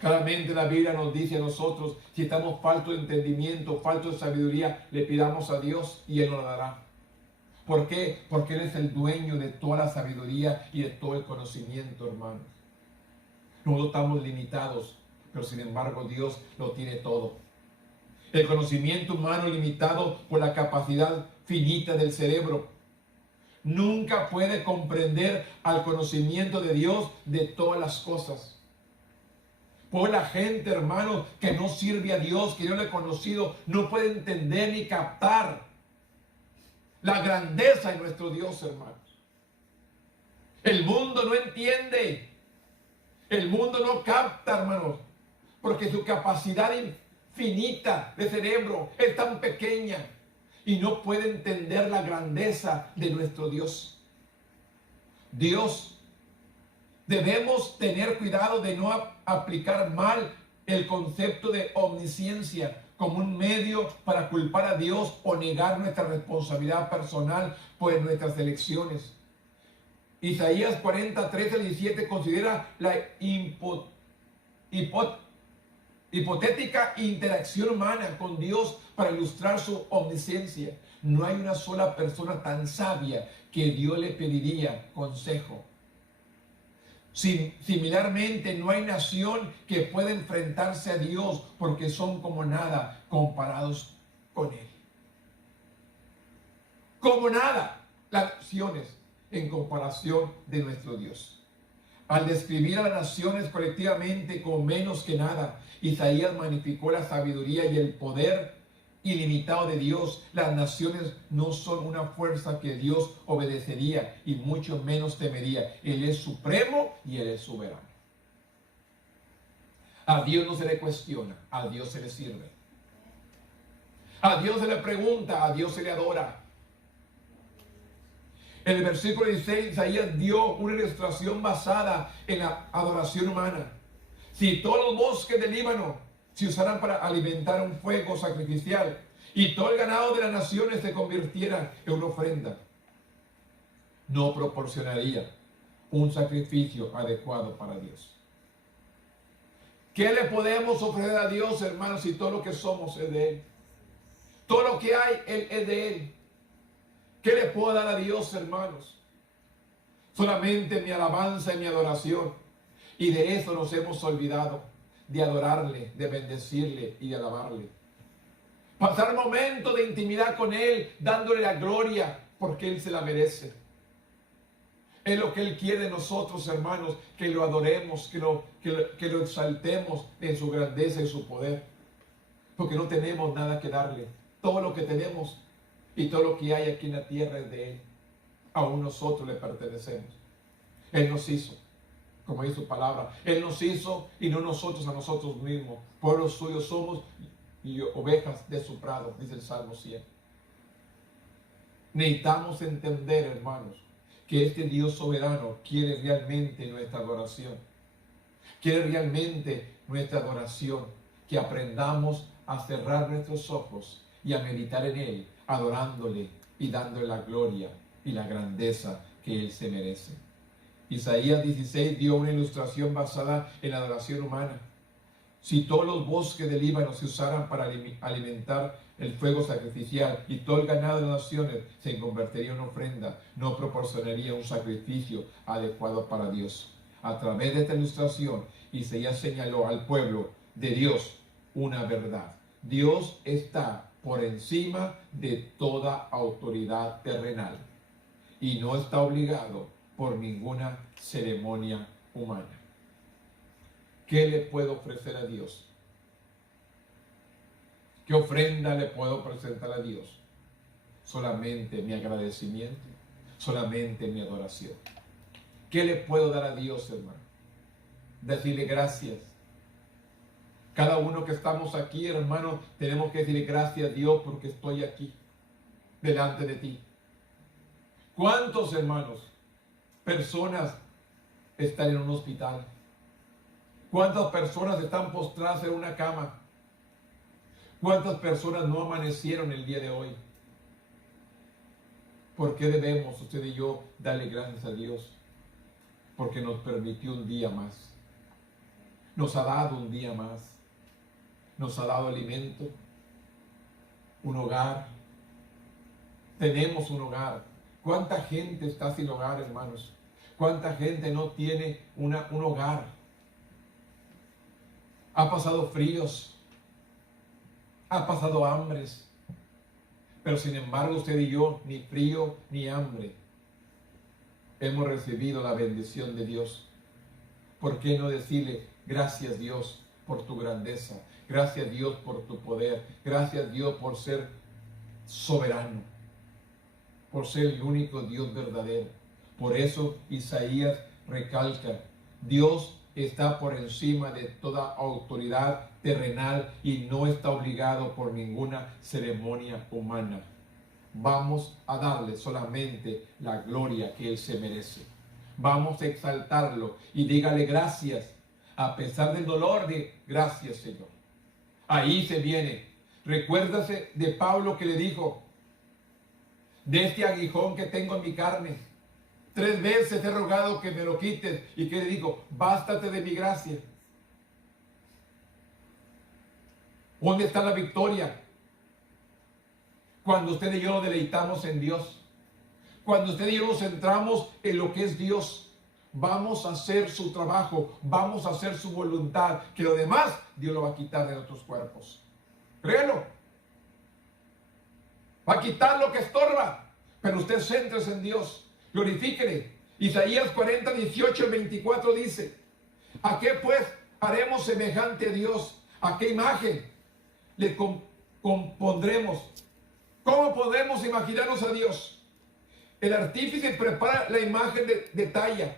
Claramente la Biblia nos dice a nosotros, si estamos faltos de entendimiento, faltos de sabiduría, le pidamos a Dios y Él nos la dará. ¿Por qué? Porque Él es el dueño de toda la sabiduría y de todo el conocimiento, hermanos. Nosotros estamos limitados, pero sin embargo Dios lo tiene todo. El conocimiento humano limitado por la capacidad finita del cerebro nunca puede comprender al conocimiento de Dios de todas las cosas. Por la gente, hermanos, que no sirve a Dios, que yo le he conocido, no puede entender ni captar la grandeza de nuestro Dios, hermanos. El mundo no entiende. El mundo no capta, hermanos, porque su capacidad infinita de cerebro es tan pequeña y no puede entender la grandeza de nuestro Dios. Dios. Debemos tener cuidado de no aplicar mal el concepto de omnisciencia como un medio para culpar a Dios o negar nuestra responsabilidad personal por nuestras elecciones. Isaías 40, 13 al 17 considera la hipotética interacción humana con Dios para ilustrar su omnisciencia. No hay una sola persona tan sabia que Dios le pediría consejo. Similarmente, no hay nación que pueda enfrentarse a Dios porque son como nada comparados con Él. Como nada las naciones en comparación de nuestro Dios. Al describir a las naciones colectivamente como menos que nada, Isaías magnificó la sabiduría y el poder ilimitado de Dios. Las naciones no son una fuerza que Dios obedecería y mucho menos temería. Él es supremo y Él es soberano. A Dios no se le cuestiona, a Dios se le sirve. A Dios se le pregunta, a Dios se le adora. En el versículo 16, Isaías dio una ilustración basada en la adoración humana. Si todos los bosques del Líbano se usaran para alimentar un fuego sacrificial y todo el ganado de las naciones se convirtiera en una ofrenda, no proporcionaría un sacrificio adecuado para Dios. ¿Qué le podemos ofrecer a Dios, hermanos, si todo lo que somos es de Él? Todo lo que hay es de Él. ¿Qué le puedo dar a Dios, hermanos? Solamente mi alabanza y mi adoración. Y de eso nos hemos olvidado, de adorarle, de bendecirle y de alabarle. Pasar momentos de intimidad con Él, dándole la gloria, porque Él se la merece. Es lo que Él quiere de nosotros, hermanos, que lo adoremos, que lo exaltemos en su grandeza y su poder. Porque no tenemos nada que darle. Todo lo que tenemos y todo lo que hay aquí en la tierra es de Él. Aún nosotros le pertenecemos. Él nos hizo, como dice su palabra. Él nos hizo y no nosotros a nosotros mismos. Pueblo suyo somos y ovejas de su prado, dice el Salmo 100. Necesitamos entender, hermanos, que este Dios soberano quiere realmente nuestra adoración. Quiere realmente nuestra adoración. Que aprendamos a cerrar nuestros ojos y a meditar en Él, adorándole y dándole la gloria y la grandeza que Él se merece. Isaías 16 dio una ilustración basada en la adoración humana. Si todos los bosques del Líbano se usaran para alimentar el fuego sacrificial y todo el ganado de las naciones se convertiría en una ofrenda, no proporcionaría un sacrificio adecuado para Dios. A través de esta ilustración, Isaías señaló al pueblo de Dios una verdad. Dios está por encima de toda autoridad terrenal y no está obligado por ninguna ceremonia humana. ¿Qué le puedo ofrecer a Dios? ¿Qué ofrenda le puedo presentar a Dios? Solamente mi agradecimiento, solamente mi adoración. ¿Qué le puedo dar a Dios, hermano? Decirle gracias. Cada uno que estamos aquí, hermano, tenemos que decirle gracias a Dios porque estoy aquí, delante de ti. ¿Cuántos, hermanos, personas están en un hospital? ¿Cuántas personas están postradas en una cama? ¿Cuántas personas no amanecieron el día de hoy? ¿Por qué debemos usted y yo darle gracias a Dios? Porque nos permitió un día más. Nos ha dado un día más. Nos ha dado alimento, un hogar. Tenemos un hogar. ¿Cuánta gente está sin hogar, hermanos? ¿Cuánta gente no tiene un hogar? Ha pasado fríos, ha pasado hambres, pero sin embargo usted y yo, ni frío ni hambre, hemos recibido la bendición de Dios. ¿Por qué no decirle gracias, Dios, por tu grandeza? Gracias, Dios, por tu poder. Gracias, Dios, por ser soberano, por ser el único Dios verdadero. Por eso Isaías recalca, Dios está por encima de toda autoridad terrenal y no está obligado por ninguna ceremonia humana. Vamos a darle solamente la gloria que Él se merece. Vamos a exaltarlo y dígale gracias. A pesar del dolor, de gracias, Señor. Ahí se viene. Recuérdase de Pablo que le dijo, de este aguijón que tengo en mi carne, 3 veces he rogado que me lo quites. Y que le dijo, bástate de mi gracia. ¿Dónde está la victoria? Cuando usted y yo nos deleitamos en Dios. Cuando usted y yo nos centramos en lo que es Dios. Vamos a hacer su trabajo. Vamos a hacer su voluntad. Que lo demás Dios lo va a quitar de nuestros cuerpos. Créelo. Va a quitar lo que estorba. Pero usted céntrese en Dios. Glorifíquele. Isaías 40, 18 y 24 dice, ¿a qué pues haremos semejante a Dios? ¿A qué imagen le compondremos? ¿Cómo podemos imaginarnos a Dios? El artífice prepara la imagen de talla.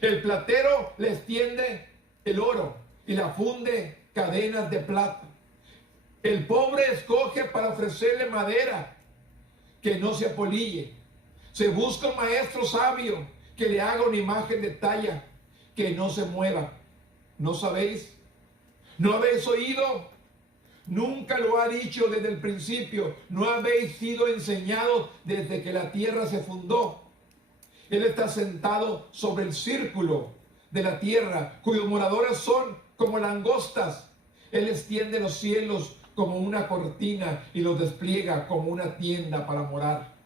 El platero le extiende el oro y la funde cadenas de plata. El pobre escoge para ofrecerle madera que no se apolille. Se busca un maestro sabio que le haga una imagen de talla que no se mueva. ¿No sabéis? ¿No habéis oído? Nunca lo ha dicho desde el principio. ¿No habéis sido enseñados desde que la tierra se fundó? Él está sentado sobre el círculo de la tierra, cuyos moradores son como langostas. Él extiende los cielos como una cortina y los despliega como una tienda para morar.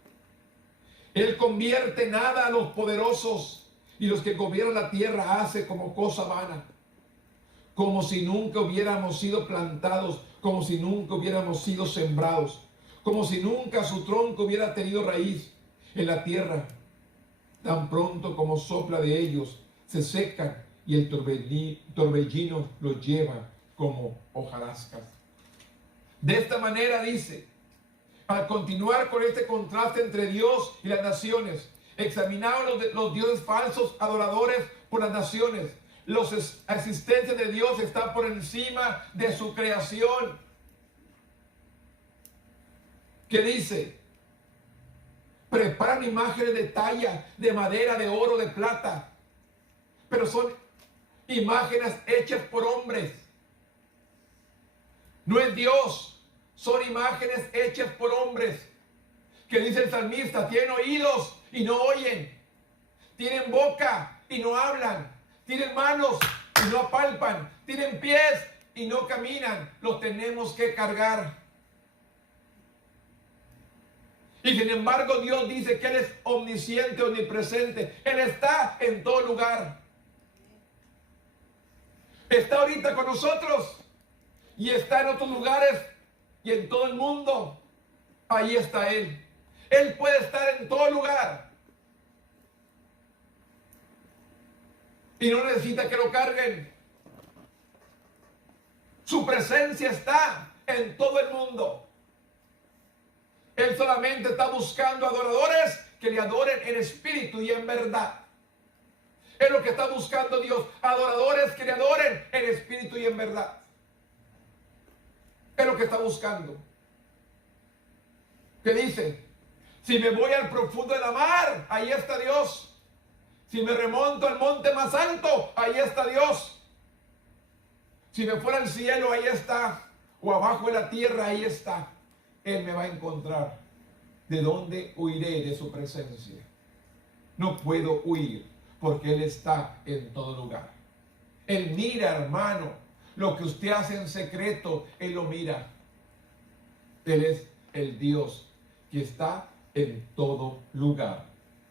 Él convierte nada a los poderosos y los que gobiernan la tierra hace como cosa vana. Como si nunca hubiéramos sido plantados, como si nunca hubiéramos sido sembrados, como si nunca su tronco hubiera tenido raíz en la tierra. Tan pronto como sopla de ellos, se secan y el torbellino los lleva como hojarascas. De esta manera dice, al continuar con este contraste entre Dios y las naciones, examinaron los dioses falsos adoradores por las naciones. La existencia de Dios está por encima de su creación. ¿Qué dice? Preparan imágenes de talla, de madera, de oro, de plata. Pero son imágenes hechas por hombres. No es Dios. Son imágenes hechas por hombres. Que dice el salmista, tienen oídos y no oyen. Tienen boca y no hablan. Tienen manos y no apalpan. Tienen pies y no caminan. Los tenemos que cargar. Y sin embargo Dios dice que Él es omnisciente, omnipresente. Él está en todo lugar. Está ahorita con nosotros. Y está en otros lugares. Y en todo el mundo. Ahí está Él. Él puede estar en todo lugar. Y no necesita que lo carguen. Su presencia está en todo el mundo. Él solamente está buscando adoradores que le adoren en espíritu y en verdad. Es lo que está buscando Dios. Adoradores que le adoren en espíritu y en verdad. Es lo que está buscando. ¿Qué dice? Si me voy al profundo de la mar, ahí está Dios. Si me remonto al monte más alto, ahí está Dios. Si me fuera al cielo, ahí está. O abajo de la tierra, ahí está. Él me va a encontrar. ¿De dónde huiré de su presencia? No puedo huir porque Él está en todo lugar. Él mira, hermano, lo que usted hace en secreto, Él lo mira. Él es el Dios que está en todo lugar.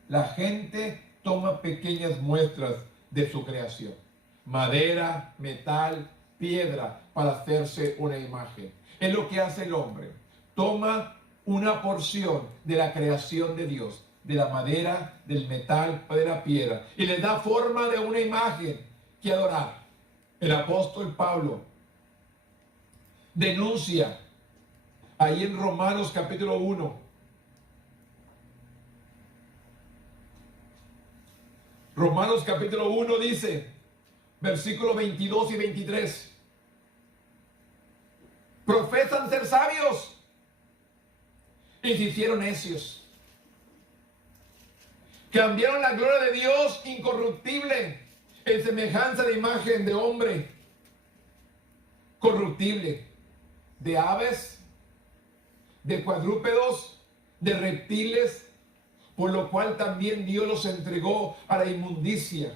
La gente toma pequeñas muestras de su creación. Madera, metal, piedra, para hacerse una imagen. Es lo que hace el hombre. Toma una porción de la creación de Dios, de la madera, del metal o de la piedra, y le da forma de una imagen que adorar. El apóstol Pablo denuncia ahí en Romanos capítulo 1. Romanos capítulo 1 dice, versículos 22 y 23. Profesan ser sabios y se hicieron necios. Cambiaron la gloria de Dios incorruptible en semejanza de imagen de hombre corruptible, de aves, de cuadrúpedos, de reptiles, por lo cual también Dios los entregó a la inmundicia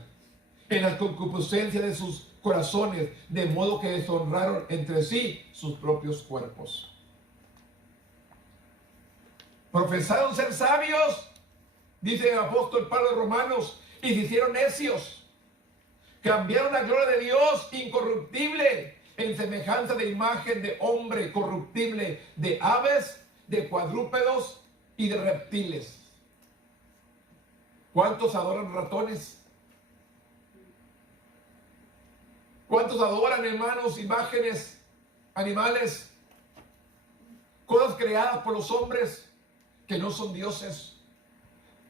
en la concupiscencia de sus corazones, de modo que deshonraron entre sí sus propios cuerpos. Profesaron ser sabios, dice el apóstol Pablo de Romanos, y se hicieron necios. Cambiaron la gloria de Dios incorruptible en semejanza de imagen de hombre corruptible, de aves, de cuadrúpedos y de reptiles. ¿Cuántos adoran ratones? ¿Cuántos adoran, hermanos, imágenes, animales, cosas creadas por los hombres que no son dioses?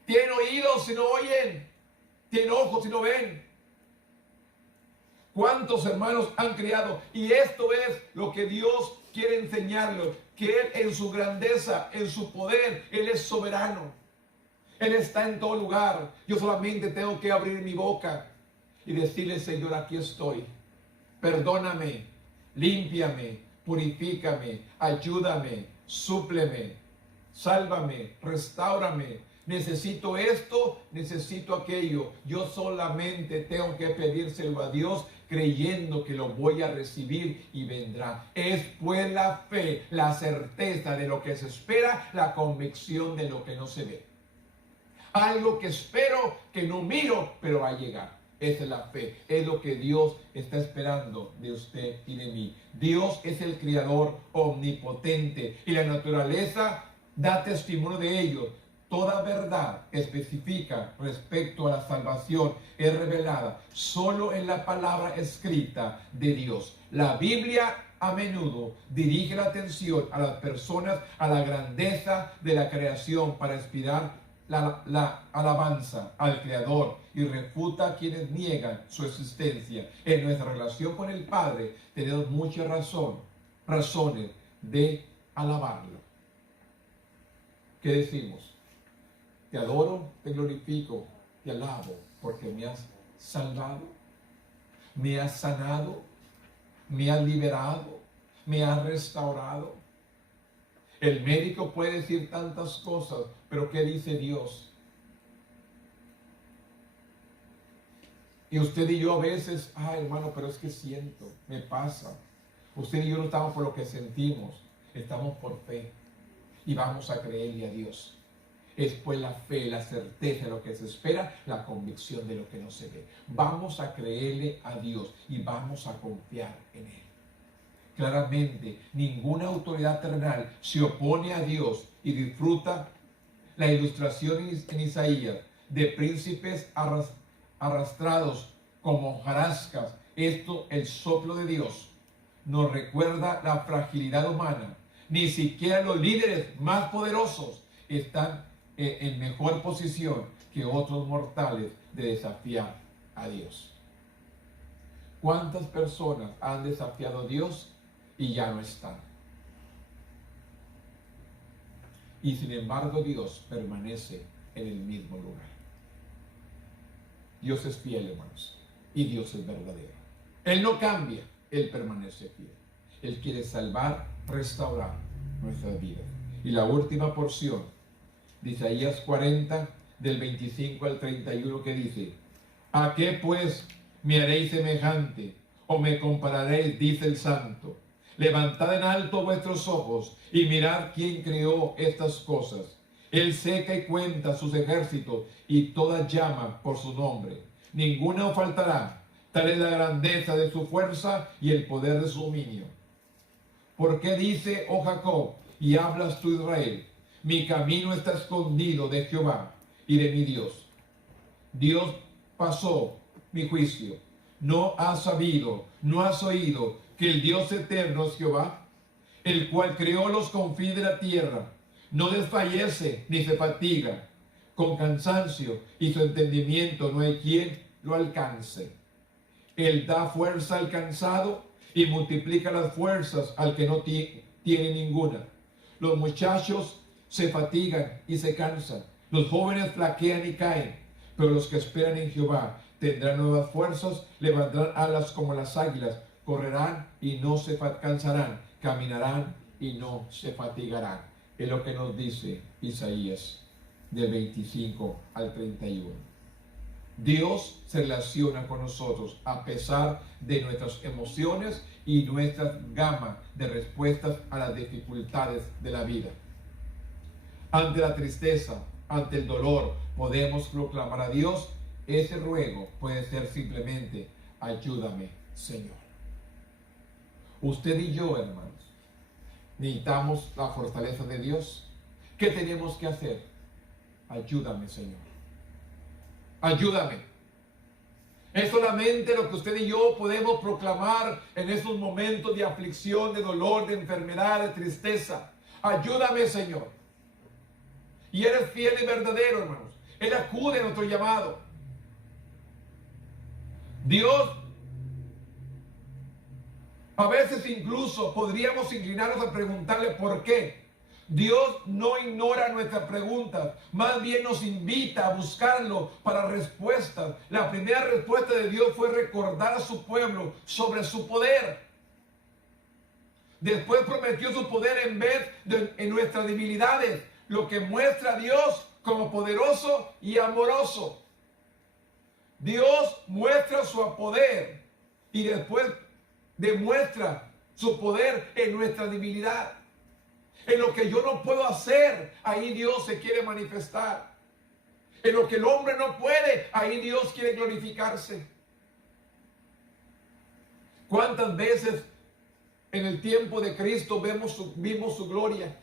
Tienen oídos y no oyen, tienen ojos y no ven. ¿Cuántos hermanos han criado? Y esto es lo que Dios quiere enseñarlos, que Él en su grandeza, en su poder, Él es soberano. Él está en todo lugar. Yo solamente tengo que abrir mi boca y decirle: Señor, aquí estoy. Perdóname, límpiame, purifícame, ayúdame, súpleme, sálvame, restáurame. Necesito esto, necesito aquello. Yo solamente tengo que pedírselo a Dios, creyendo que lo voy a recibir y vendrá. Es pues la fe, la certeza de lo que se espera, la convicción de lo que no se ve. Algo que espero, que no miro, pero va a llegar. Esa es la fe. Es lo que Dios está esperando de usted y de mí. Dios es el Creador omnipotente y la naturaleza da testimonio de ello. Toda verdad específica respecto a la salvación es revelada solo en la palabra escrita de Dios. La Biblia a menudo dirige la atención a las personas a la grandeza de la creación para inspirar la alabanza al Creador y refuta a quienes niegan su existencia. En nuestra relación con el Padre tenemos muchas razones de alabarlo. ¿Qué decimos? Te adoro, te glorifico, te alabo, porque me has salvado, me has sanado, me has liberado, me has restaurado. El médico puede decir tantas cosas, pero ¿qué dice Dios? Y usted y yo a veces, hermano, pero es que siento, me pasa. Usted y yo no estamos por lo que sentimos, estamos por fe. Y vamos a creerle a Dios. Es pues la fe, la certeza de lo que se espera, la convicción de lo que no se ve. Vamos a creerle a Dios y vamos a confiar en Él. Claramente, ninguna autoridad terrenal se opone a Dios y disfruta la ilustración en Isaías de príncipes arrastrados como hojarascas. Esto, el soplo de Dios, nos recuerda la fragilidad humana. Ni siquiera los líderes más poderosos están en mejor posición que otros mortales de desafiar a Dios. ¿Cuántas personas han desafiado a Dios y ya no están? Y sin embargo Dios permanece en el mismo lugar. Dios es fiel, hermanos, y Dios es verdadero. Él no cambia, Él permanece fiel. Él quiere salvar, restaurar nuestras vidas. Y la última porción de Isaías 40, del 25 al 31, que dice: ¿A qué pues me haréis semejante o me compararéis? Dice el Santo. Levantad en alto vuestros ojos y mirad quién creó estas cosas. Él seca y cuenta sus ejércitos y todas llaman por su nombre. Ninguna os faltará. Tal es la grandeza de su fuerza y el poder de su dominio. ¿Por qué dice, oh Jacob, y hablas tú, Israel? Mi camino está escondido de Jehová y de mi Dios. Dios pasó mi juicio. ¿No has sabido, no has oído que el Dios eterno es Jehová, el cual creó los confines de la tierra? No desfallece ni se fatiga con cansancio, y su entendimiento no hay quien lo alcance. Él da fuerza al cansado y multiplica las fuerzas al que no tiene ninguna. Los muchachos se fatigan y se cansan. Los jóvenes flaquean y caen, pero los que esperan en Jehová tendrán nuevas fuerzas, levantarán alas como las águilas, correrán y no se cansarán, caminarán y no se fatigarán. Es lo que nos dice Isaías del 25 al 31. Dios se relaciona con nosotros a pesar de nuestras emociones y nuestra gama de respuestas a las dificultades de la vida. Ante la tristeza, ante el dolor, podemos proclamar a Dios. Ese ruego puede ser simplemente: ayúdame, Señor. Usted y yo, hermanos, necesitamos la fortaleza de Dios. ¿Qué tenemos que hacer? Ayúdame, Señor. Ayúdame. Es solamente lo que usted y yo podemos proclamar en esos momentos de aflicción, de dolor, de enfermedad, de tristeza. Ayúdame, Señor. Y Él es fiel y verdadero, hermanos. Él acude a nuestro llamado. Dios, a veces incluso podríamos inclinarnos a preguntarle por qué. Dios no ignora nuestras preguntas, más bien nos invita a buscarlo para respuestas. La primera respuesta de Dios fue recordar a su pueblo sobre su poder. Después prometió su poder en nuestras debilidades, lo que muestra a Dios como poderoso y amoroso. Dios muestra su poder y después demuestra su poder en nuestra debilidad. En lo que yo no puedo hacer, ahí Dios se quiere manifestar. En lo que el hombre no puede, ahí Dios quiere glorificarse. ¿Cuántas veces en el tiempo de Cristo vimos su gloria?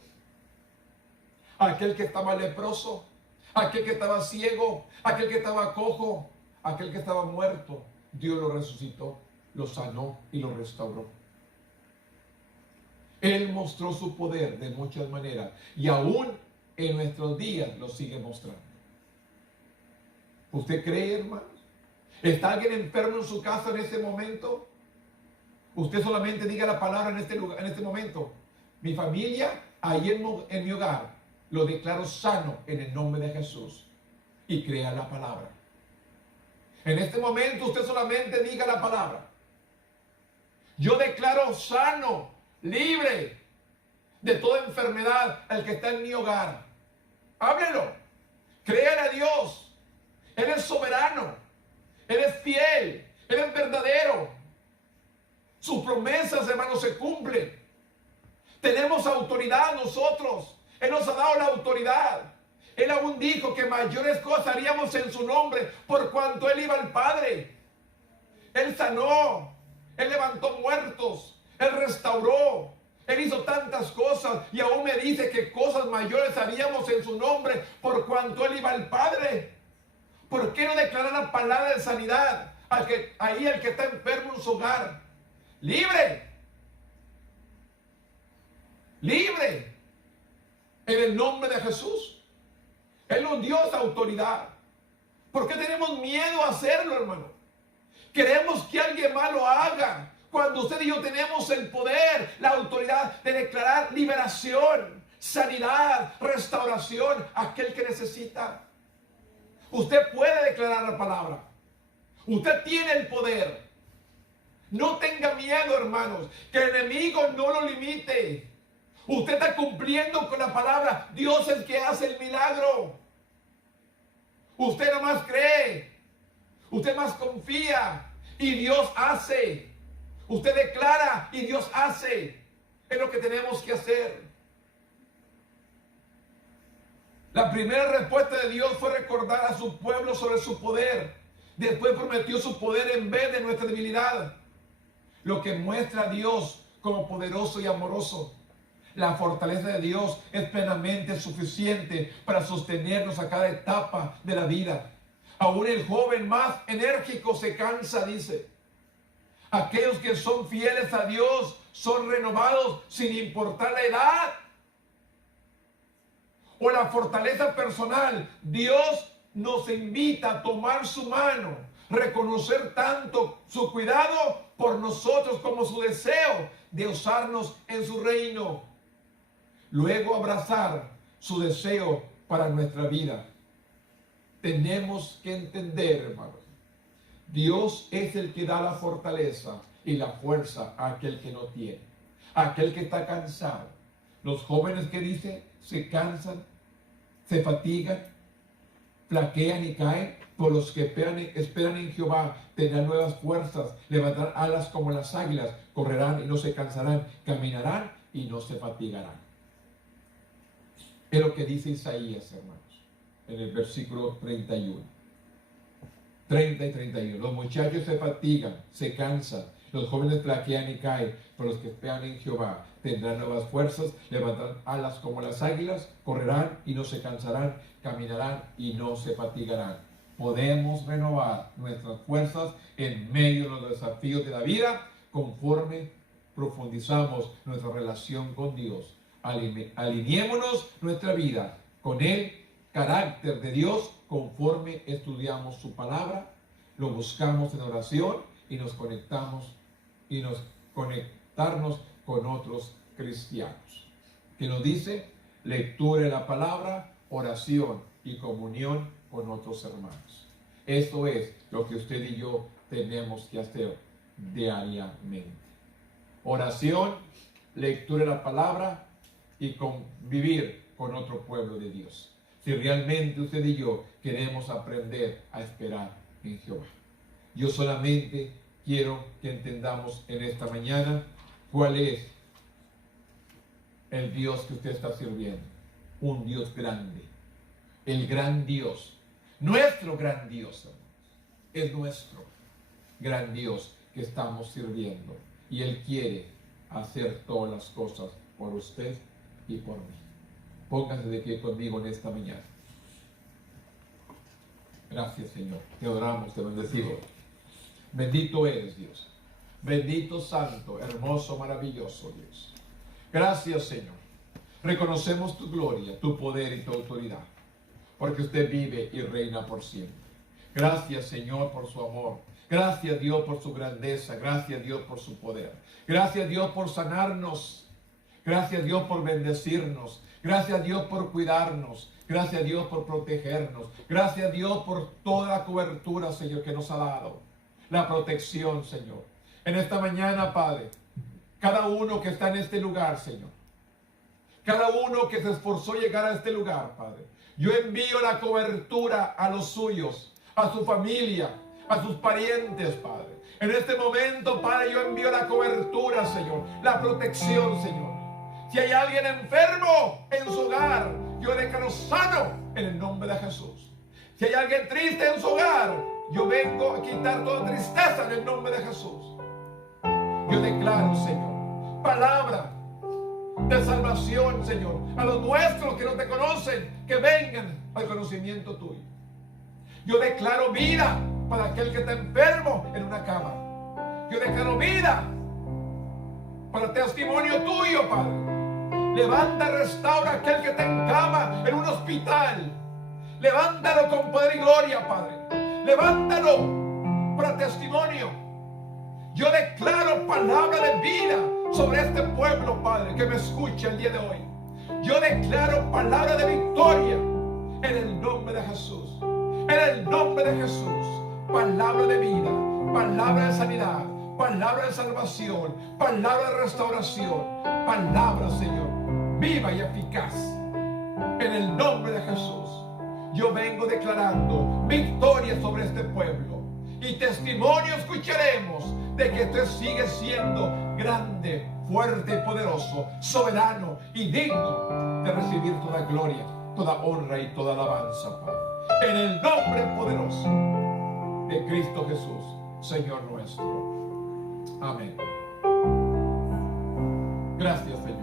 Aquel que estaba leproso, aquel que estaba ciego, aquel que estaba cojo, aquel que estaba muerto, Dios lo resucitó, lo sanó y lo restauró. Él mostró su poder de muchas maneras y aún en nuestros días lo sigue mostrando. ¿Usted cree, hermanos? ¿Está alguien enfermo en su casa en este momento? Usted solamente diga la palabra en este momento. Mi familia, ahí en mi hogar, lo declaro sano en el nombre de Jesús. Y crea la palabra. En este momento usted solamente diga la palabra. Yo declaro sano, libre de toda enfermedad al que está en mi hogar. Háblelo. Créale a Dios. Él es soberano. Él es fiel. Él es verdadero. Sus promesas, hermanos, se cumplen. Tenemos autoridad nosotros. Él nos ha dado la autoridad. Él aún dijo que mayores cosas haríamos en su nombre por cuanto Él iba al Padre. Él sanó. Él levantó muertos. Él restauró. Él hizo tantas cosas y aún me dice que cosas mayores haríamos en su nombre por cuanto Él iba al Padre. ¿Por qué no declarar la palabra de sanidad al que está enfermo en su hogar? Libre. Libre. En el nombre de Jesús. Él nos dio esa autoridad. ¿Por qué tenemos miedo a hacerlo, hermano? Queremos que alguien más lo haga. Cuando usted y yo tenemos el poder, la autoridad de declarar liberación, sanidad, restauración a aquel que necesita. Usted puede declarar la palabra. Usted tiene el poder. No tenga miedo, hermanos, que el enemigo no lo limite. Usted está cumpliendo con la palabra. Dios es el que hace el milagro. Usted nada más cree. Usted más confía. Y Dios hace. Usted declara y Dios hace. Es lo que tenemos que hacer. La primera respuesta de Dios fue recordar a su pueblo sobre su poder. Después prometió su poder en vez de nuestra debilidad. Lo que muestra a Dios como poderoso y amoroso. La fortaleza de Dios es plenamente suficiente para sostenernos a cada etapa de la vida. Aún el joven más enérgico se cansa, dice. Aquellos que son fieles a Dios son renovados sin importar la edad o la fortaleza personal. Dios nos invita a tomar su mano, reconocer tanto su cuidado por nosotros como su deseo de usarnos en su reino. Luego abrazar su deseo para nuestra vida. tenemos que entender, hermanos, Dios es el que da la fortaleza y la fuerza a aquel que no tiene, a aquel que está cansado. Los jóvenes que dice se cansan, se fatigan, flaquean y caen, por los que esperan en Jehová tendrán nuevas fuerzas, levantarán alas como las águilas, correrán y no se cansarán, caminarán y no se fatigarán. Es lo que dice Isaías, hermanos, en el versículo 31. 30 y 31. Los muchachos se fatigan, se cansan, los jóvenes flaquean y caen, pero los que esperan en Jehová tendrán nuevas fuerzas, levantarán alas como las águilas, correrán y no se cansarán, caminarán y no se fatigarán. Podemos renovar nuestras fuerzas en medio de los desafíos de la vida conforme profundizamos nuestra relación con Dios. Alineémonos nuestra vida con el carácter de Dios conforme estudiamos su palabra, lo buscamos en oración y nos conectarnos con otros cristianos. Que nos dice lectura de la palabra, oración y comunión con otros hermanos. Esto es lo que usted y yo tenemos que hacer diariamente. Oración, lectura de la palabra y convivir con otro pueblo de Dios. Si realmente usted y yo queremos aprender a esperar en Jehová. Yo solamente quiero que entendamos en esta mañana cuál es el Dios que usted está sirviendo. Un Dios grande. El gran Dios. Nuestro gran Dios, hermanos. Es nuestro gran Dios que estamos sirviendo. Y Él quiere hacer todas las cosas por usted y por mí. Pónganse de pie conmigo en esta mañana. Gracias, Señor. Te adoramos, te bendecimos. Bendito eres, Dios. Bendito, santo, hermoso, maravilloso Dios. Gracias, Señor. Reconocemos tu gloria, tu poder y tu autoridad, porque usted vive y reina por siempre. Gracias, Señor, por su amor. Gracias, Dios, por su grandeza. Gracias, Dios, por su poder. Gracias, Dios, por sanarnos. Gracias, Dios, por bendecirnos. Gracias, Dios, por cuidarnos. Gracias, Dios, por protegernos. Gracias, Dios, por toda la cobertura, Señor, que nos ha dado. La protección, Señor. En esta mañana, Padre, cada uno que está en este lugar, Señor, cada uno que se esforzó llegar a este lugar, Padre, yo envío la cobertura a los suyos, a su familia, a sus parientes, Padre. En este momento, Padre, yo envío la cobertura, Señor, la protección, Señor. Si hay alguien enfermo en su hogar, yo declaro sano en el nombre de Jesús. Si hay alguien triste en su hogar, yo vengo a quitar toda tristeza en el nombre de Jesús. Yo declaro, Señor, palabra de salvación, Señor, a los nuestros que no te conocen, que vengan al conocimiento tuyo. Yo declaro vida para aquel que está enfermo en una cama. Yo declaro vida para testimonio tuyo, Padre. Levanta, restaura a aquel que está en cama en un hospital. Levántalo con poder y gloria, Padre. Levántalo para testimonio. Yo declaro palabra de vida sobre este pueblo, Padre, que me escucha el día de hoy. Yo declaro palabra de victoria en el nombre de Jesús. En el nombre de Jesús. Palabra de vida, palabra de sanidad, palabra de salvación, palabra de restauración, palabra, Señor, viva y eficaz. En el nombre de Jesús, yo vengo declarando victoria sobre este pueblo. Y testimonio escucharemos de que tú sigues siendo grande, fuerte y poderoso, soberano y digno de recibir toda gloria, toda honra y toda alabanza, Padre. En el nombre poderoso de Cristo Jesús, Señor nuestro. Amén. Gracias, Señor.